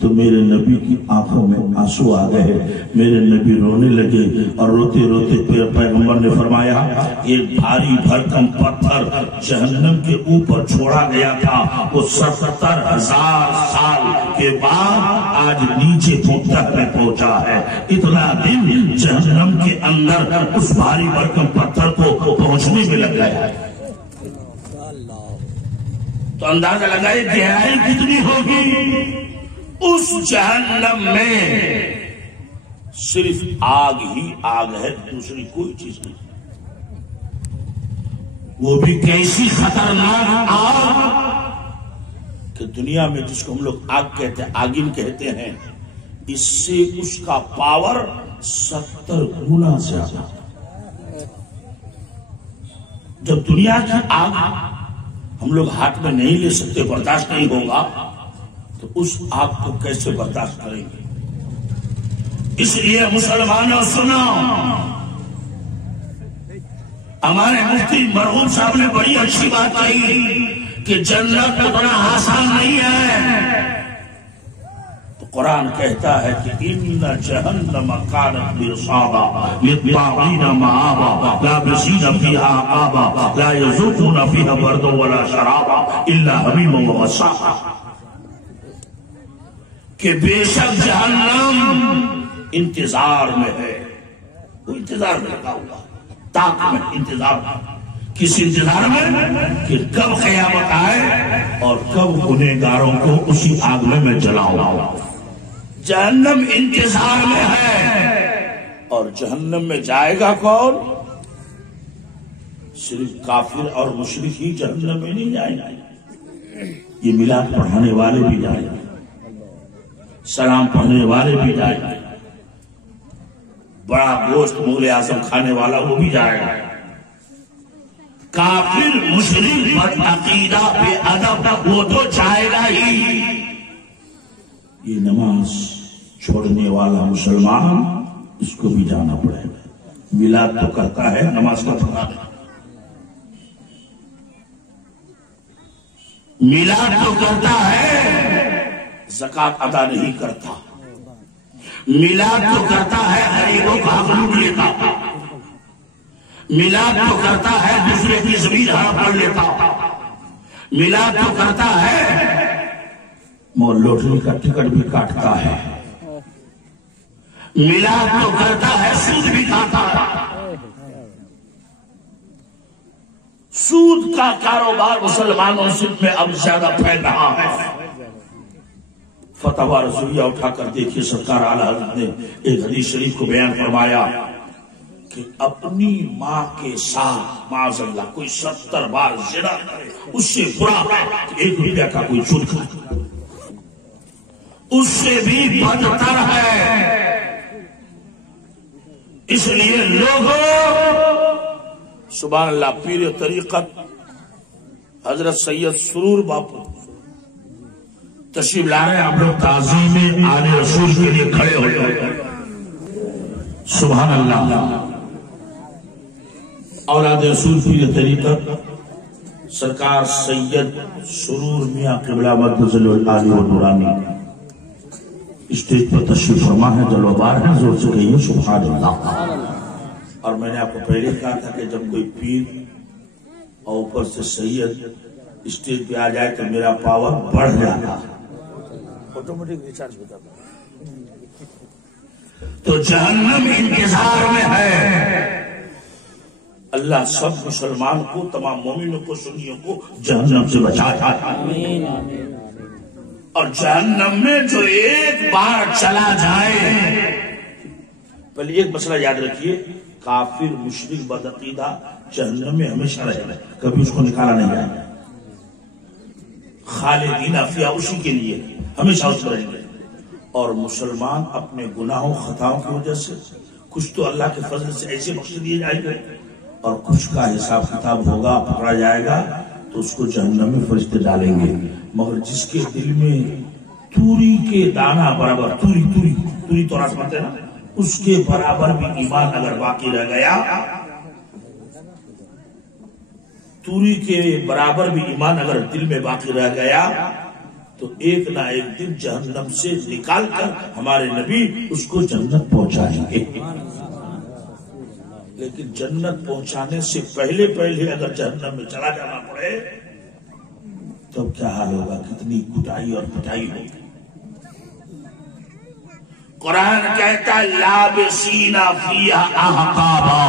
تو میرے نبی کی آنکھوں میں آنسو آ گئے، میرے نبی رونے لگے اور روتے روتے پیغمبر نے فرمایا ایک بھاری بھرکم پتھر جہنم کے اوپر چھوڑا گیا تھا، وہ 70,000 سال کے بعد آج نیچے تک میں پہنچا ہے. اتنا دن جہنم کے اندر اس بھاری بھرکم پتھر کو پہنچنے میں لگ گیا ہے. تو اندازہ لگائے گہرائی کتنی ہوگی. اس جہنم میں صرف آگ ہی آگ ہے، دوسری کوئی چیز نہیں. وہ بھی کیسی خطرناک آگ کہ دنیا میں جس کو ہم لوگ آگ کہتے ہیں، آگن کہتے ہیں، اس سے اس کا پاور 70 گنا زیادہ. جب دنیا کی آگ ہم لوگ ہاتھ میں نہیں لے سکتے، برداشت نہیں ہوگا، تو اس آگ کو کیسے برداشت کریں گے؟ اس لیے مسلمانوں سنو، ہمارے مفتی مرحوم صاحب نے بڑی اچھی بات کہی کہ جنت اتنا آسان نہیں ہے. تو قرآن کہتا ہے کہ ان جہنم کانت مرصادا للطاغین مآبا لابسین فیہا احقابا لا یذوقون فیہا بردا ولا شرابا الا حمیما وغساقا. کہ بے شک جہنم انتظار میں ہے، وہ انتظار میں لگا ہوا، تاک میں انتظار. کس انتظار میں؟ کہ کب قیامت آئے اور کب گنہگاروں کو اسی آگ میں جلاؤں. جہنم انتظار میں ہے. اور جہنم میں جائے گا کون؟ صرف کافر اور مشرک ہی جہنم میں نہیں جائے گا. یہ میلاد پڑھانے والے بھی جائیں گے، سلام پڑھنے والے بھی جائیں گے، بڑا گوشت مغل اعظم کھانے والا وہ بھی جائے گا. کافر مشرک بدعقیدہ بے ادب وہ تو جائے گا ہی. یہ نماز چھوڑنے والا مسلمان اس کو بھی جانا پڑے گا. میلاد تو کرتا ہے، نماز کا پڑھا ہے. میلاد تو کرتا ہے، زکات ادا نہیں کرتا. میلاد تو کرتا ہے، غریبوں کا حق لوٹ لیتا. میلاد تو کرتا ہے، دوسرے کی زمین ہڑپ کر لیتا. میلاد تو کرتا ہے، لوٹری کا ٹکٹ بھی کاٹتا ہے. میلاد تو کرتا ہے، سود بھی کھاتا ہے. سود کا کاروبار مسلمانوں میں اب زیادہ پھیل رہا ہے. فتح رسولیہ اٹھا کر دیکھیے، سرکار اعلیٰ حضرت نے ایک حدیث شریف کو بیان فرمایا کہ اپنی ماں کے ساتھ معاذ اللہ کوئی 70 بار زنا کرے، اس سے برا ہے کہ 1 روپیہ کا کوئی سود کھائے، اس سے بھی بدتر ہے. اس لیے لوگوں سبحان اللہ، پیر طریقت حضرت سید سرور باپو تشریف لا رہے ہیں. آپ لوگ تعظیم آل رسول کے لیے کھڑے ہو جائے. سبحان اللہ. اولاد رسول پیر طریقت سرکار سید سرور میاں قبلہ مدظل عالی و نورانی اسٹیج پر تشریف فرما ہے. جلوہ بار ہے، زور سے کہیے سبحان اللہ. اور میں نے آپ کو پہلے کہا تھا کہ جب کوئی پیر اور اوپر سے سید اسٹیج پہ آ جائے تو میرا پاور بڑھ جاتا، آٹومیٹک ریچارج ہو جاتا. تو جہنم انتظار میں ہے۔ اللہ سب مسلمان کو، تمام مومنوں کو، سنیوں کو جہنم سے بچائے۔ اور جہنم میں جو ایک بار چلا جائے، پہلے ایک مسئلہ یاد رکھیے، کافر مشرک بدعقیدہ جہنم میں ہمیشہ رہے گا، کبھی اس کو نکالا نہیں جائے گا۔ خالدین فیہا اسی کے لیے ہمیشہ اس میں رہیں گے۔ اور مسلمان اپنے گناہوں خطاؤں کی وجہ سے کچھ تو اللہ کے فضل سے ایسے بخش دیے جائیں گے، اور کچھ کا حساب کتاب ہوگا، پکڑا جائے گا تو اس کو جہنم میں فرشتے ڈالیں گے۔ مگر جس کے دل میں توری کے دانہ برابر، توری تو سمجھتے ہیں نا، اس کے برابر بھی ایمان اگر باقی رہ گیا، توری کے برابر بھی ایمان اگر دل میں باقی رہ گیا، تو ایک نہ ایک دن جہنم سے نکال کر ہمارے نبی اس کو جنت پہنچائیں گے۔ لیکن جنت پہنچانے سے پہلے اگر جہنم میں چلا جانا پڑے تب کیا حال ہوگا، کتنی کٹائی اور پٹائی ہوگی۔ قرآن کہتا ہے لابسین فیہا احقابا،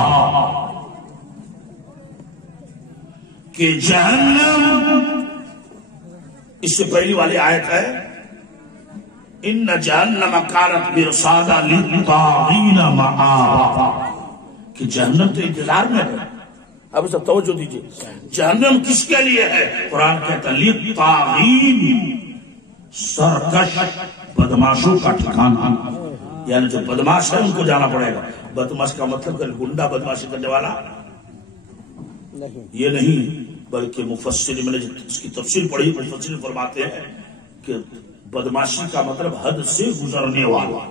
کہ جہنم، اس سے پہلی والی آیت ہے ان جہنم کانت مرصادا للطاغین مآبا، کہ جہنم تو انتظار میں ہے۔ اب سب توجہ دیجئے، جہنم کس کے لیے ہے؟ قرآن کہتا ہے للطاغین، سرکش بدماشوں کا ٹھکانہ، یعنی جو بدماش ہے ان کو جانا پڑے گا۔ بدماش کا مطلب کہ گنڈا بدماشی کرنے والا یہ نہیں، بلکہ مفسر، میں نے اس کی تفسیر پڑھی، مفسر فرماتے ہیں کہ بدماشی کا مطلب حد سے گزرنے والا،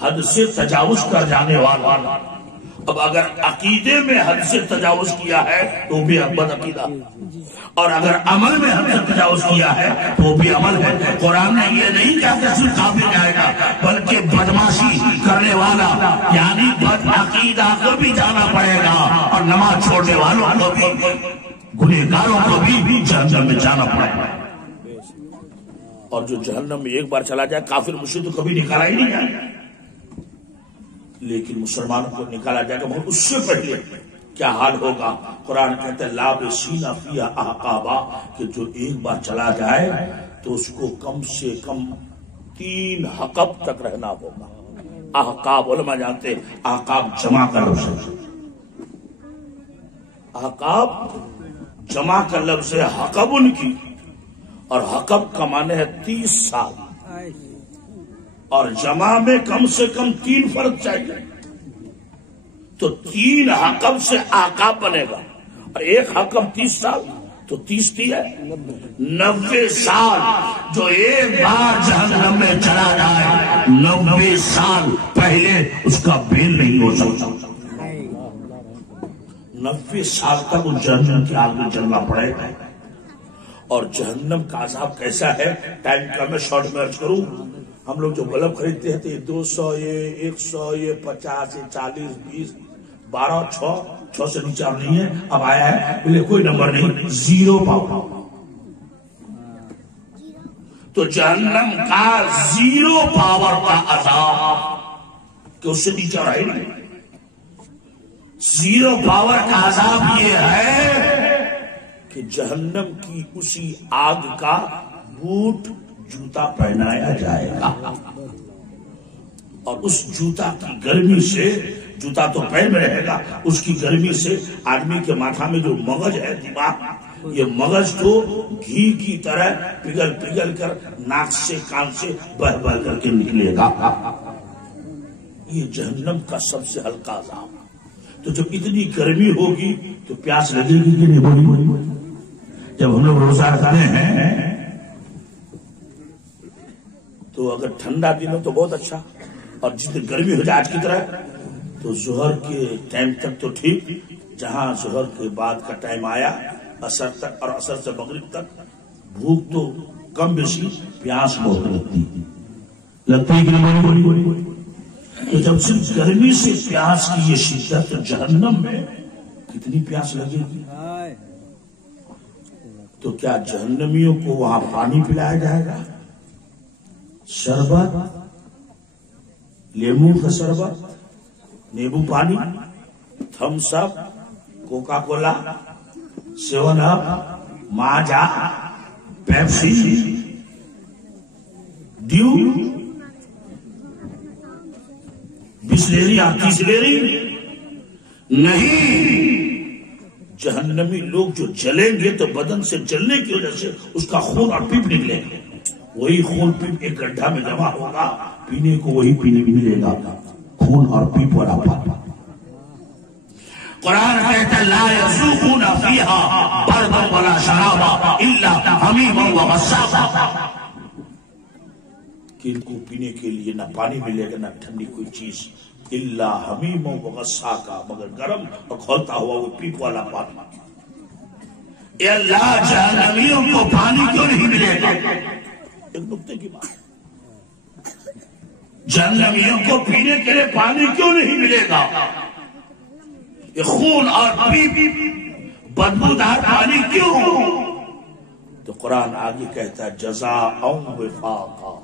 حد سے تجاوز کر جانے والا۔ اب اگر عقیدے میں حد سے تجاوز کیا ہے تو بھی بد عقیدہ، اور اگر عمل میں حد سے تجاوز کیا ہے تو بھی عمل ہے۔ قرآن نے یہ نہیں کہا کہ صرف کافر جائے گا، بلکہ بدماشی کرنے والا یعنی بد عقیدہ کو بھی جانا پڑے گا، اور نماز چھوڑنے والوں کو بھی، گنہگاروں کو بھی جہنم میں جانا پڑے گا۔ اور جو جہنم میں ایک بار چلا جائے، کافر مشرک تو کبھی نکالا ہی نہیں جائے، لیکن مسلمانوں کو نکالا جائے گا، مگر اس سے پہلے کیا حال ہوگا؟ قرآن کہتا ہے لابسین فیہا احقابا، کہ جو ایک بار چلا جائے تو اس کو کم سے کم 3 حقب تک رہنا ہوگا۔ احقاب علماء جانتے ہیں، احقاب جمع کا لفظ ہے، احقاب جمع کا لفظ ہے حقب ان کی، اور حقب کا معنی ہے 30 سال، اور جمع میں کم سے کم 3 فرد چاہیے، تو 3 حقب سے احقاب بنے گا، اور ایک حقب 30 سال، تو 30 ہے 90 سال۔ جو ایک بار جہنم میں چلا جائے 90 سال پہلے اس کا بیل نہیں ہو سکتا، 90 سال تک اس جہنم کی آگ میں جلنا پڑے گا۔ اور جہنم کا عذاب کیسا ہے، ٹائم کا میں شارٹ میں عرض کروں، ہم لوگ جو بلب خریدتے ہیں تو یہ 200، یہ 100، یہ 50، یہ 40، 20، 12، 6 سے نیچے نہیں ہے، اب آیا ہے بولے کوئی نمبر نہیں، 0 پاور۔ تو جہنم کا 0 پاور کا عذاب، کہ اس سے نیچے رہے نہیں، 0 پاور کا عذاب یہ ہے کہ جہنم کی اسی آگ کا بوٹ جوتا پہنایا جائے گا، اور اس جوتا کی گرمی سے، جوتا تو پیر میں رہے گا، اس کی گرمی سے آدمی کے ماتھا میں جو مغز ہے، دماغ، یہ مغز تو گھی کی طرح پگھل کر ناک سے، کان سے بہ کر کے نکلے گا۔ یہ جہنم کا سب سے ہلکا عذاب۔ تو جب اتنی گرمی ہوگی تو پیاس لگے گی کہ نہیں؟ بولی، جب ہم لوگ روزہ رکھتے ہیں تو اگر ٹھنڈا دن ہو تو بہت اچھا، اور جتنی گرمی ہو جائے آج کی طرح تو ظہر کے ٹائم تک تو ٹھیک، جہاں ظہر کے بعد کا ٹائم آیا عصر تک، اور عصر سے مغرب تک بھوک تو کم بیشی، پیاس بہت لگتی ہے کہ نہیں؟ تو جب صرف گرمی سے پیاس کی یہ شدت، تو جہنم میں کتنی پیاس لگے گی؟ تو کیا جہنمیوں کو وہاں پانی پلایا جائے گا، شربت، لیمو کا شربت، نیبو پانی، تھمس اپ، کوکا کولا، 7 اپ، ماجا، پیپسی، ڈیو، بسلیری آتیسلیری نہیں۔ جہنمی لوگ جو جلیں گے تو بدن سے جلنے کی وجہ سے اس کا خون اور پیپ نکلے گا، وہی خون پیپ ایک گڈھا میں جمع ہوگا، پینے کو وہی پینے بھی ملے گا، خون اور پیپ والا پانی۔ قرآن کہتا ہے لا یذوقون فیہا بردا ولا شرابا الا حمیما وغساقا، کہ ان کو پینے کے لیے نہ پانی ملے گا نہ ٹھنڈی کوئی چیز، الا حمیما وغساقا، مگر گرم اور کھولتا ہوا وہ پیپ والا پانی۔ اے اللہ جہنمیوں کو پانی کیوں نہیں ملے گا؟ ایک نکتے کی بات، جہنمیوں کو پینے کے لیے پانی کیوں نہیں ملے گا؟ یہ خون اور پیپ بدبودار پانی کیوں؟ تو قرآن آگے کہتا ہے جزاء وفاقا،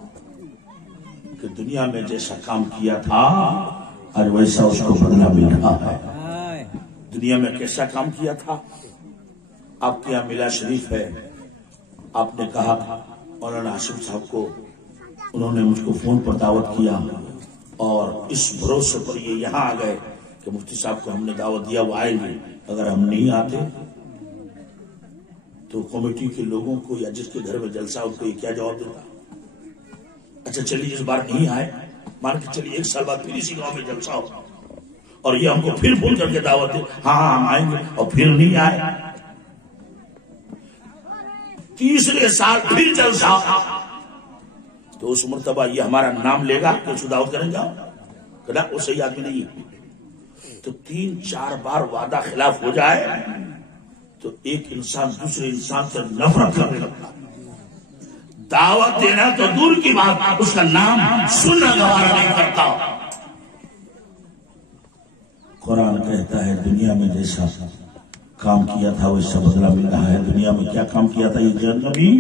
کہ دنیا میں جیسا کام کیا تھا اور ویسا اس کو بدلہ مل رہا ہے۔ دنیا میں کیسا کام کیا تھا؟ آپ کے یہاں میلاد شریف ہے، آپ نے کہا مولانا ہاشم صاحب کو، انہوں نے مجھ کو فون پر دعوت کیا اور اس بھروسے پر یہ یہاں آ گئے کہ مفتی صاحب کو ہم نے دعوت دیا وہ آئیں گے، اگر ہم نہیں آتے تو کمیٹی کے لوگوں کو یا جس کے گھر میں جلسہ ان کو یہ کیا جواب دیتا؟ اچھا چلیے اس بار نہیں آئے، مان کے چلیے 1 سال بعد پھر اسی گاؤں میں جلسہ ہو اور یہ ہم کو پھر فون کر کے دعوت دے ہاں ہم آئیں گے، اور پھر نہیں آئے، تیسرے سال پھر جلسہ، تو اس مرتبہ یہ ہمارا نام لے گا کہ اس کو دعوت کریں گا؟ کہنا وہ صحیح آدمی نہیں ہے۔ تو 3-4 بار وعدہ خلاف ہو جائے تو ایک انسان دوسرے انسان سے نفرت کرنے لگتا، دعوت دینا تو دور کی بات، اس کا نام سننا گوارا نہیں کرتا۔ قرآن کہتا ہے دنیا میں جیسا کام کیا تھا ویسا بدلہ مل رہا ہے۔ دنیا میں کیا کام کیا تھا یہ جہنمی؟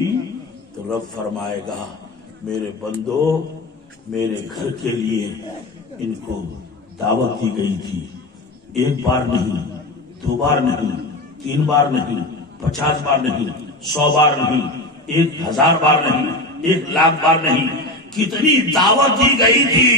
تو رب فرمائے گا میرے بندو، میرے گھر کے لیے ان کو دعوت دی گئی تھی، 1 بار نہیں، 2 بار نہیں، 3 بار نہیں، 50 بار نہیں، 100 بار نہیں، 1000 بار نہیں، 1,00,000 بار نہیں، کتنی دعوت دی گئی تھی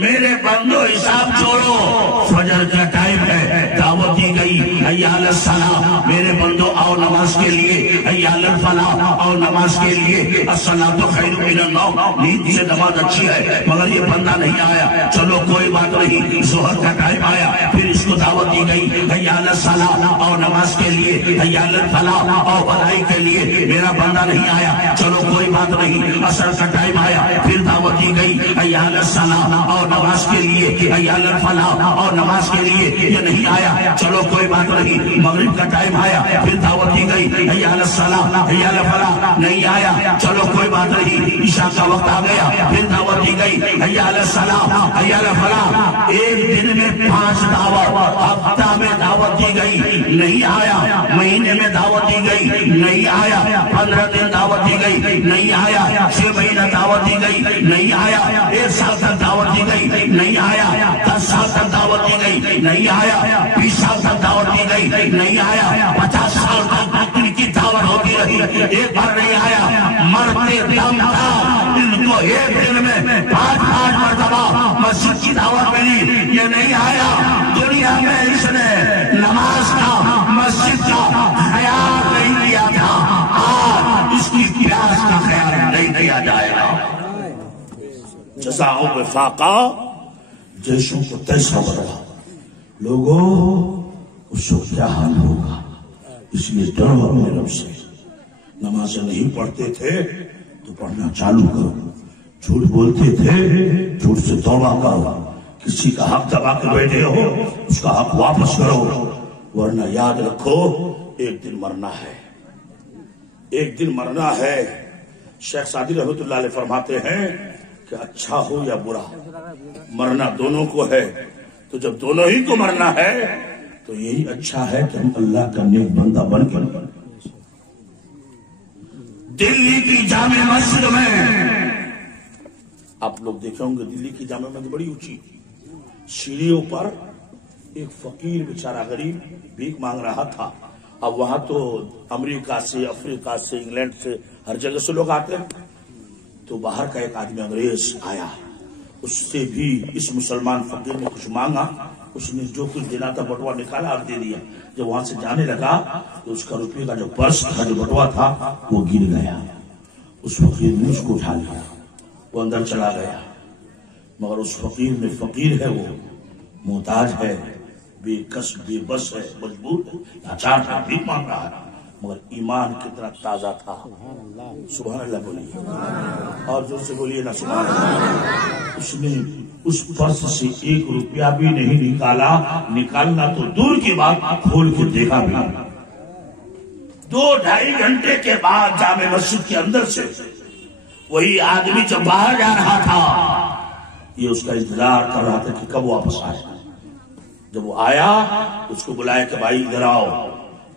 میرے بندو حساب چھوڑو، فجر کا ٹائم ہے، دعوت دی گئی حی علی الصلاۃ، میرے بندو آؤ نماز کے لیے، حی علی الفلاح آؤ نماز کے لیے، الصلاۃ خیر من النوم، نیند سے نماز اچھی ہے مگر یہ بندہ نہیں آیا، چلو کوئی بات نہیں، ظہر کا ٹائم آیا پھر اس کو دعوت دی گئی حی علی الصلاۃ آؤ نماز کے لیے، حی علی الفلاح آؤ بھلائی کے لیے، میرا بندہ نہیں آیا، چلو کوئی بات نہیں، عصر کا ٹائم آیا پھر دعوت دی گئی حی علی الصلاۃ اور نماز کے لیے، حی علی الفلاح اور نماز کے لیے، یہ نہیں آیا، چلو کوئی بات نہیں، مغرب کا ٹائم آیا پھر دعوت دی گئی حی علی الصلاۃ حی علی الفلاح، نہیں آیا، چلو کوئی بات نہیں، عشاء کا وقت آ گیا پھر دعوت دی گئی حی علی الصلاۃ حی علی الفلاح، ایک دن میں 5 دعوت، ہفتہ میں دعوت دی گئی نہیں آیا، مہینے میں دعوت دی گئی نہیں آیا، 15 دن دعوت دی گئی نہیں آیا، 6 مہینہ دعوت دی گئی نہیں آیا، 1 سال تک دعوت دی گئی نہیں آیا، 10 سال تک دعوت دی گئی نہیں آیا، 20 سال تک دعوت دی گئی نہیں آیا، 50 سال تک ان کی دعوت ہوتی رہی، ایک بار نہیں آیا، مرتے دم تک ان کو ایک دن میں 5 مرتبہ مسجد کی دعوت ملی، یہ نہیں آیا، دنیا میں اس نے نماز کا مسجد کا خیال نہیں کیا تھا، آج اس کی پیاس کا خیال نہیں کیا جائے گا۔ جزاء وفاقا، جیسوں کو تیسا بدلا، لوگوں اس کو کیا حال ہوگا، اس لیے ڈرو اپنے رب سے، نمازیں نہیں پڑھتے تھے تو پڑھنا چالو کرو، جھوٹ بولتے تھے جھوٹ سے توبہ کرو، کسی کا حق دبا کے بیٹھے ہو اس کا حق واپس کرو، ورنہ یاد رکھو ایک دن مرنا ہے، ایک دن مرنا ہے۔ شیخ سعدی رحمۃ اللہ علیہ فرماتے ہیں کہ اچھا ہو یا برا مرنا دونوں کو ہے، تو جب دونوں ہی کو مرنا ہے تو یہی اچھا ہے کہ ہم اللہ کا نیک بندہ بن کر دلی کی جامع مسجد میں آپ لوگ دیکھے ہوں گے دلی کی جامع مسجد بڑی اونچی، سیڑھیوں پر ایک فقیر بیچارہ غریب بھیک مانگ رہا تھا. اب وہاں تو امریکہ سے، افریقہ سے، انگلینڈ سے، ہر جگہ سے لوگ آتے ہیں. تو باہر کا ایک آدمی انگریز آیا، اس سے بھی اس مسلمان فقیر نے کچھ مانگا. اس نے جو کچھ دینا تھا بٹوا نکالا اور دے دیا. جب وہاں سے جانے لگا تو اس کا روپے کا جو پرس تھا، جو بٹوا تھا، وہ گر گیا. اس فقیر نے اس کو اٹھا لیا، وہ اندر چلا گیا. مگر اس فقیر میں فقیر ہے، وہ محتاج ہے، بے کس بے بس ہے، مجبور ہے، لاچار ہے، بھیک مانگ رہا ہے. مگر ایمان کتنا تازہ تھا. سبحان اللہ بولیے، اور جو سے بولیے نا سبحان اللہ. اس نے اس پرس سے 1 روپیہ بھی نہیں نکالنا تو دور کی بات، کھول کے دیکھا بھی. 2-2.5 گھنٹے کے بعد جامع مسجد کے اندر سے وہی آدمی جب باہر جا رہا تھا، یہ اس کا انتظار کر رہا تھا کہ کب واپس آئے. جب وہ آیا اس کو بلایا کہ بھائی ادھر آؤ،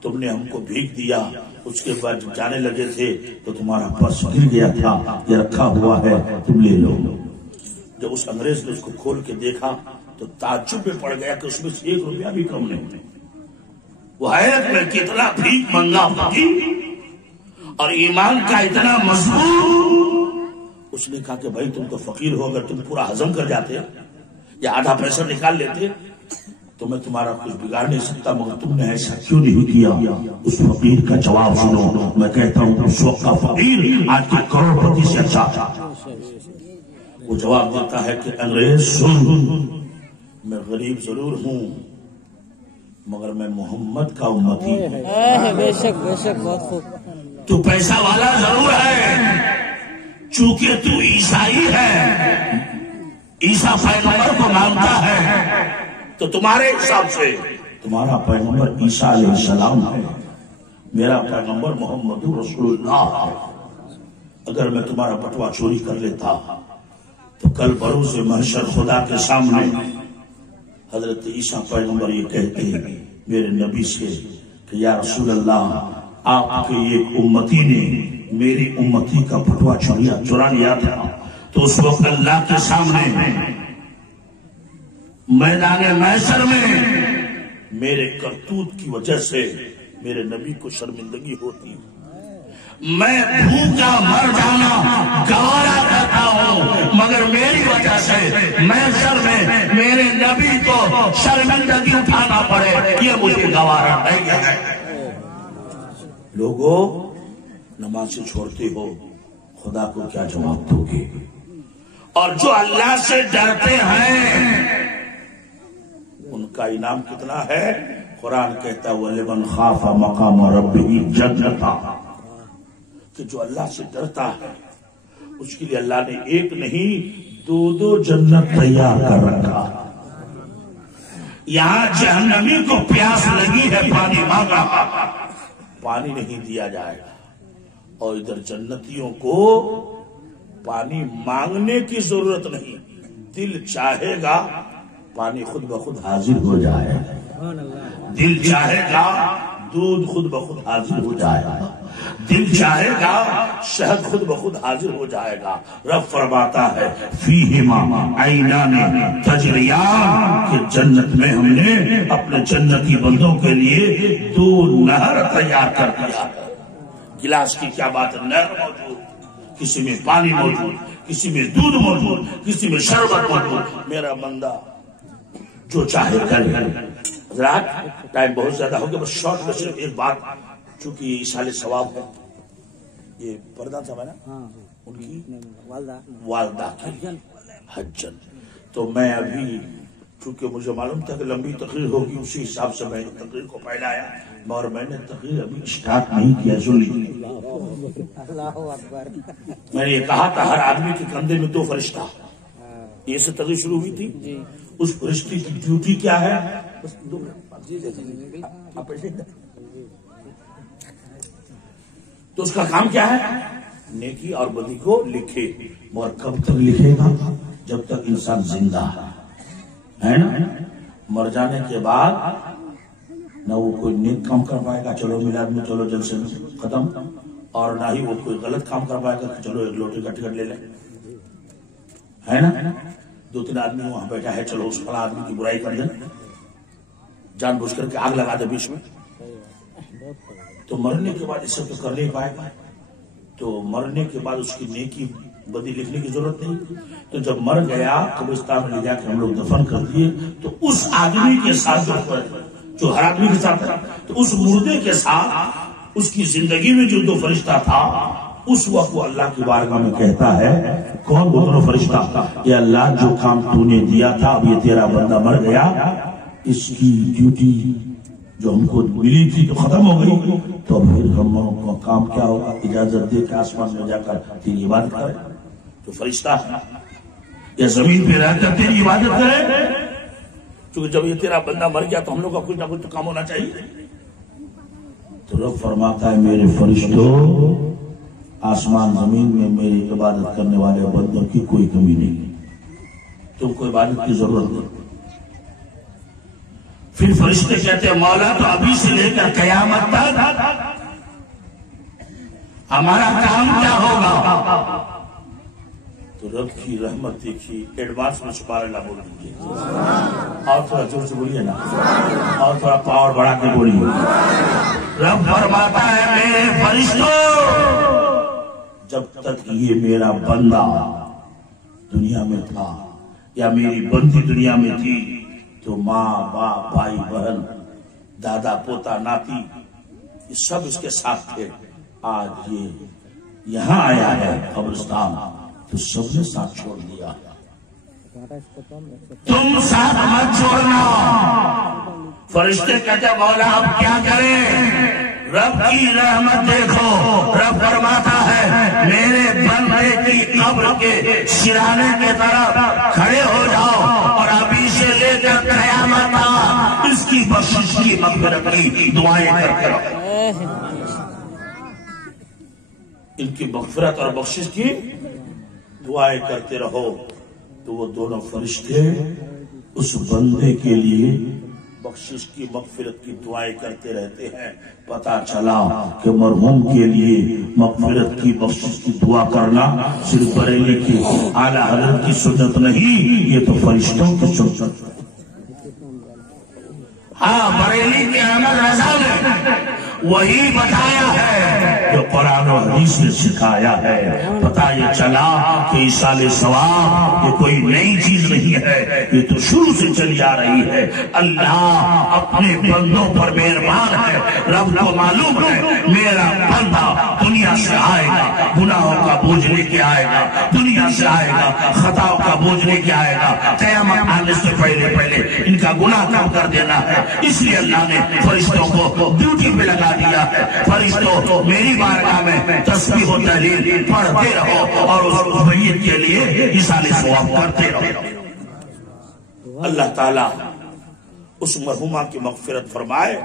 تم نے ہم کو بھیک دیا. اس کے بعد جب جانے لگے تھے تو تمہارا پرس گر گیا تھا، یہ رکھا ہوا ہے، تم لے لو. جب اس انگریز نے اس کو کھول کے دیکھا تو تعجب میں پڑ گیا کہ اس میں سے 1 روپیہ بھی کم نہیں. وہ حیرت میں کتنا بھیک منگا فقیر اور ایمان کا اتنا مضبوط. اس نے کہا کہ بھائی تم تو فقیر ہو، اگر تم پورا ہضم کر جاتے یا آدھا پیسہ نکال لیتے تو میں تمہارا کچھ بگاڑ نہیں سکتا، مگر تم نے ایسا کیوں نہیں کیا؟ اس فقیر کا جواب سنو. میں کہتا ہوں اس وقت کا فقیر آج کے کروڑ پتی سے اچھا تھا. وہ جواب دیتا ہے کہ انگریز سن، میں غریب ضرور ہوں مگر میں محمد کا امتی ہوں. بے شک بے شک، بہت خوب. تو پیسہ والا ضرور ہے، چونکہ تو عیسائی ہے، عیسیٰ پیغمبر کو مانتا ہے، تو تمہارے حساب سے تمہارا پیغمبر عیسیٰ علیہ السلام ہے، میرا پیغمبر محمد رسول اللہ ہے. اگر میں تمہارا بٹوا چوری کر لیتا تو کل بروز محشر خدا کے سامنے حضرت عیسیٰ پیغمبر یہ کہتے ہیں میرے نبی سے کہ یا رسول اللہ، آپ کے ایک امتی نے میری امتی کا بٹوا چرا لیا تھا. تو اس وقت اللہ کے سامنے میدان محشر میں میرے کرتوت کی وجہ سے میرے نبی کو شرمندگی ہوتی. میں بھوکا مر جانا گوارا کرتا ہوں، مگر میری وجہ سے محشر میں میرے نبی کو شرمندگی اٹھانا پڑے، یہ مجھے گوارا نہیں ہے. لوگوں نماز سے چھوڑتے ہو، خدا کو کیا جواب دو گے؟ اور جو اللہ سے ڈرتے ہیں ان کا انعام کتنا ہے؟ قرآن کہتا ہے وَلِمَنْ خَافَ مَقَامَ رَبِّهِ جَنَّتَانِ، کہ جو اللہ سے ڈرتا ہے اس کے لیے اللہ نے ایک نہیں 2 جنت تیار کر رکھا. یہاں جہنمی کو پیاس لگی ہے، پانی مانگ رہا، پانی نہیں دیا جائے گا. اور ادھر جنتیوں کو پانی مانگنے کی ضرورت نہیں، دل چاہے گا پانی خود بخود حاضر ہو جائے گا. دل چاہے گا دودھ خود بخود حاضر ہو جائے گا. دل چاہے گا شہد خود بخود حاضر ہو جائے گا. رب فرماتا ہے فیہما عینان تجریان، کہ جنت میں ہم نے اپنے جنتی بندوں کے لیے 2 نہر تیار کر دیا ہے. گلاس کی کیا بات ہے، نہر موجود، کسی میں پانی موجود، کسی میں دودھ موجود، کسی میں شربت موجود. میرا بندہ جو چاہے کرے. حضرات ٹائم بہت زیادہ ہو گیا، بس شارٹ میں صرف ایک بات، چونکہ یہ اشارے ثواب ہے. یہ پردہ تھا نا ان کی والدہ کی حجن، تو میں ابھی چونکہ مجھے معلوم تھا کہ لمبی تقریر ہوگی، اسی حساب سے میں تقریر کو پھیلایا، اور میں نے تقریر ابھی اسٹارٹ نہیں کیا. میں نے یہ کہا تھا ہر آدمی کے کندھے میں 2 فرشتہ، یہ سے تقریر شروع ہوئی تھی. اس فرشتے کی ڈیوٹی کیا ہے؟ تو اس کا کام کیا ہے؟ نیکی اور بدی کو لکھے. اور کب تک لکھے گا؟ جب تک انسان زندہ ہے نا. مر جانے کے بعد نہ وہ کوئی نیک کام کر پائے گا، چلو میلاد میں چلو جلسے میں ختم، اور نہ ہی وہ کوئی غلط کام کر پائے گا کہ چلو 1 لوٹے کا ٹکٹ لے لیں. ہے نا؟ 2-3 آدمی وہاں بیٹھا ہے، چلو اس فلاں آدمی کی برائی کر دیں، جان بوجھ کر کے آگ لگا دے بیچ میں، تو مرنے کے بعد اس سے تو کر نہیں پائے گا، تو مرنے کے بعد اس کی نیکی بدی لکھنے کی ضرورت نہیں. تو جب مر گیا قبرستان میں لے جا کے ہم لوگ دفن کر دیے، تو اس آدمی کے ساتھ جو ہر آدمی کے ساتھ تھا، تو اس مردے کے ساتھ اس کی زندگی میں جو فرشتہ تھا، اس وقت وہ اللہ کی بارگاہ میں کہتا ہے، کون وہ دونوں فرشتہ؟ یا اللہ جو کام تو نے دیا تھا، اب یہ تیرا بندہ مر گیا، اس کی ڈیوٹی جو ہم کو ملی تھی تو ختم ہو گئی، تو پھر ہم کو کام کیا ہوگا؟ اجازت دے کہ آسمان میں جا کر تیری عبادت کرے. جو فرشتہ ہے یا زمین پہ رہ کر تیری عبادت کرے، کیونکہ جب یہ تیرا بندہ مر گیا تو ہم لوگ کا کچھ نہ کچھ تو کام ہونا چاہیے. تو رب فرماتا ہے، میرے فرشتوں، آسمان زمین میں میری عبادت کرنے والے بندوں کی کوئی کمی نہیں، تم کو عبادت کی ضرورت نہیں. پھر فرشتے کہتے ہیں، مولا تو ابھی سے لے کر قیامت تک ہمارا کام کیا ہوگا؟ تو رب کی رحمت دیکھی، ایڈوانس میں سبحان اللہ بول دیجیے، اور تھوڑا زور سے بولیے نا، اور تھوڑا پاور بڑھا کے بولیے. رب فرماتا ہے، میرے فرشتوں، جب تک یہ میرا بندہ دنیا میں تھا یا میری بندی دنیا میں تھی، تو ماں باپ بھائی بہن دادا پوتا ناتی یہ سب اس کے ساتھ تھے. آج یہ یہاں آیا ہے قبرستان، تو سب نے ساتھ چھوڑ دیا. تم ساتھ مت چھوڑنا. فرشتے کہتے مولا اب کیا کریں؟ رب کی رحمت دیکھو. رب فرماتا ہے، میرے بندے کی قبر کے سرانے کے طرف کھڑے ہو جاؤ، اور ابھی سے لے کر قیامت تک اس کی بخشش کی مغفرت کی دعائیں کرتے رہو. ان کی مغفرت اور بخشش کی دعائیں کرتے رہو. تو وہ دونوں فرشتے اس بندے کے لیے بخشش کی مغفرت کی دعائیں کرتے رہتے ہیں. پتا چلا کہ مرحوم کے لیے مغفرت کی بخشش کی دعا کرنا صرف بریلی کی اعلیٰ حضرت کی سنت نہیں، یہ تو فرشتوں کی سنت. ہاں، بریلی کے احمد رضا نے وہی بتایا ہے جو قرآن و حدیث نے سکھایا ہے. پتہ یہ چلا کہ ایصال ثواب یہ کوئی نئی چیز نہیں ہے، یہ تو شروع سے چلی آ رہی ہے. اللہ اپنے بندوں پر مہربان ہے. رب کو معلوم ہے میرا بندہ دنیا سے آئے گا، گناہوں کا بوجھ لے کے آئے گا، دنیا سے آئے گا، خطاؤں کا بوجھ لے کے آئے گا. قیامت آنے سے پہلے ان کا گناہ کم کر دینا ہے. اس لیے اللہ نے فرشتوں کو ڈیوٹی پہ لگا دیا ہے. فرشتوں میری بارگاہ میں تسبیح و تحلیل پڑھتے رہو اور اس میت کے لیے ایصال ثواب کرتے رہو. اللہ تعالیٰ اس مرحومہ کی مغفرت فرمائے.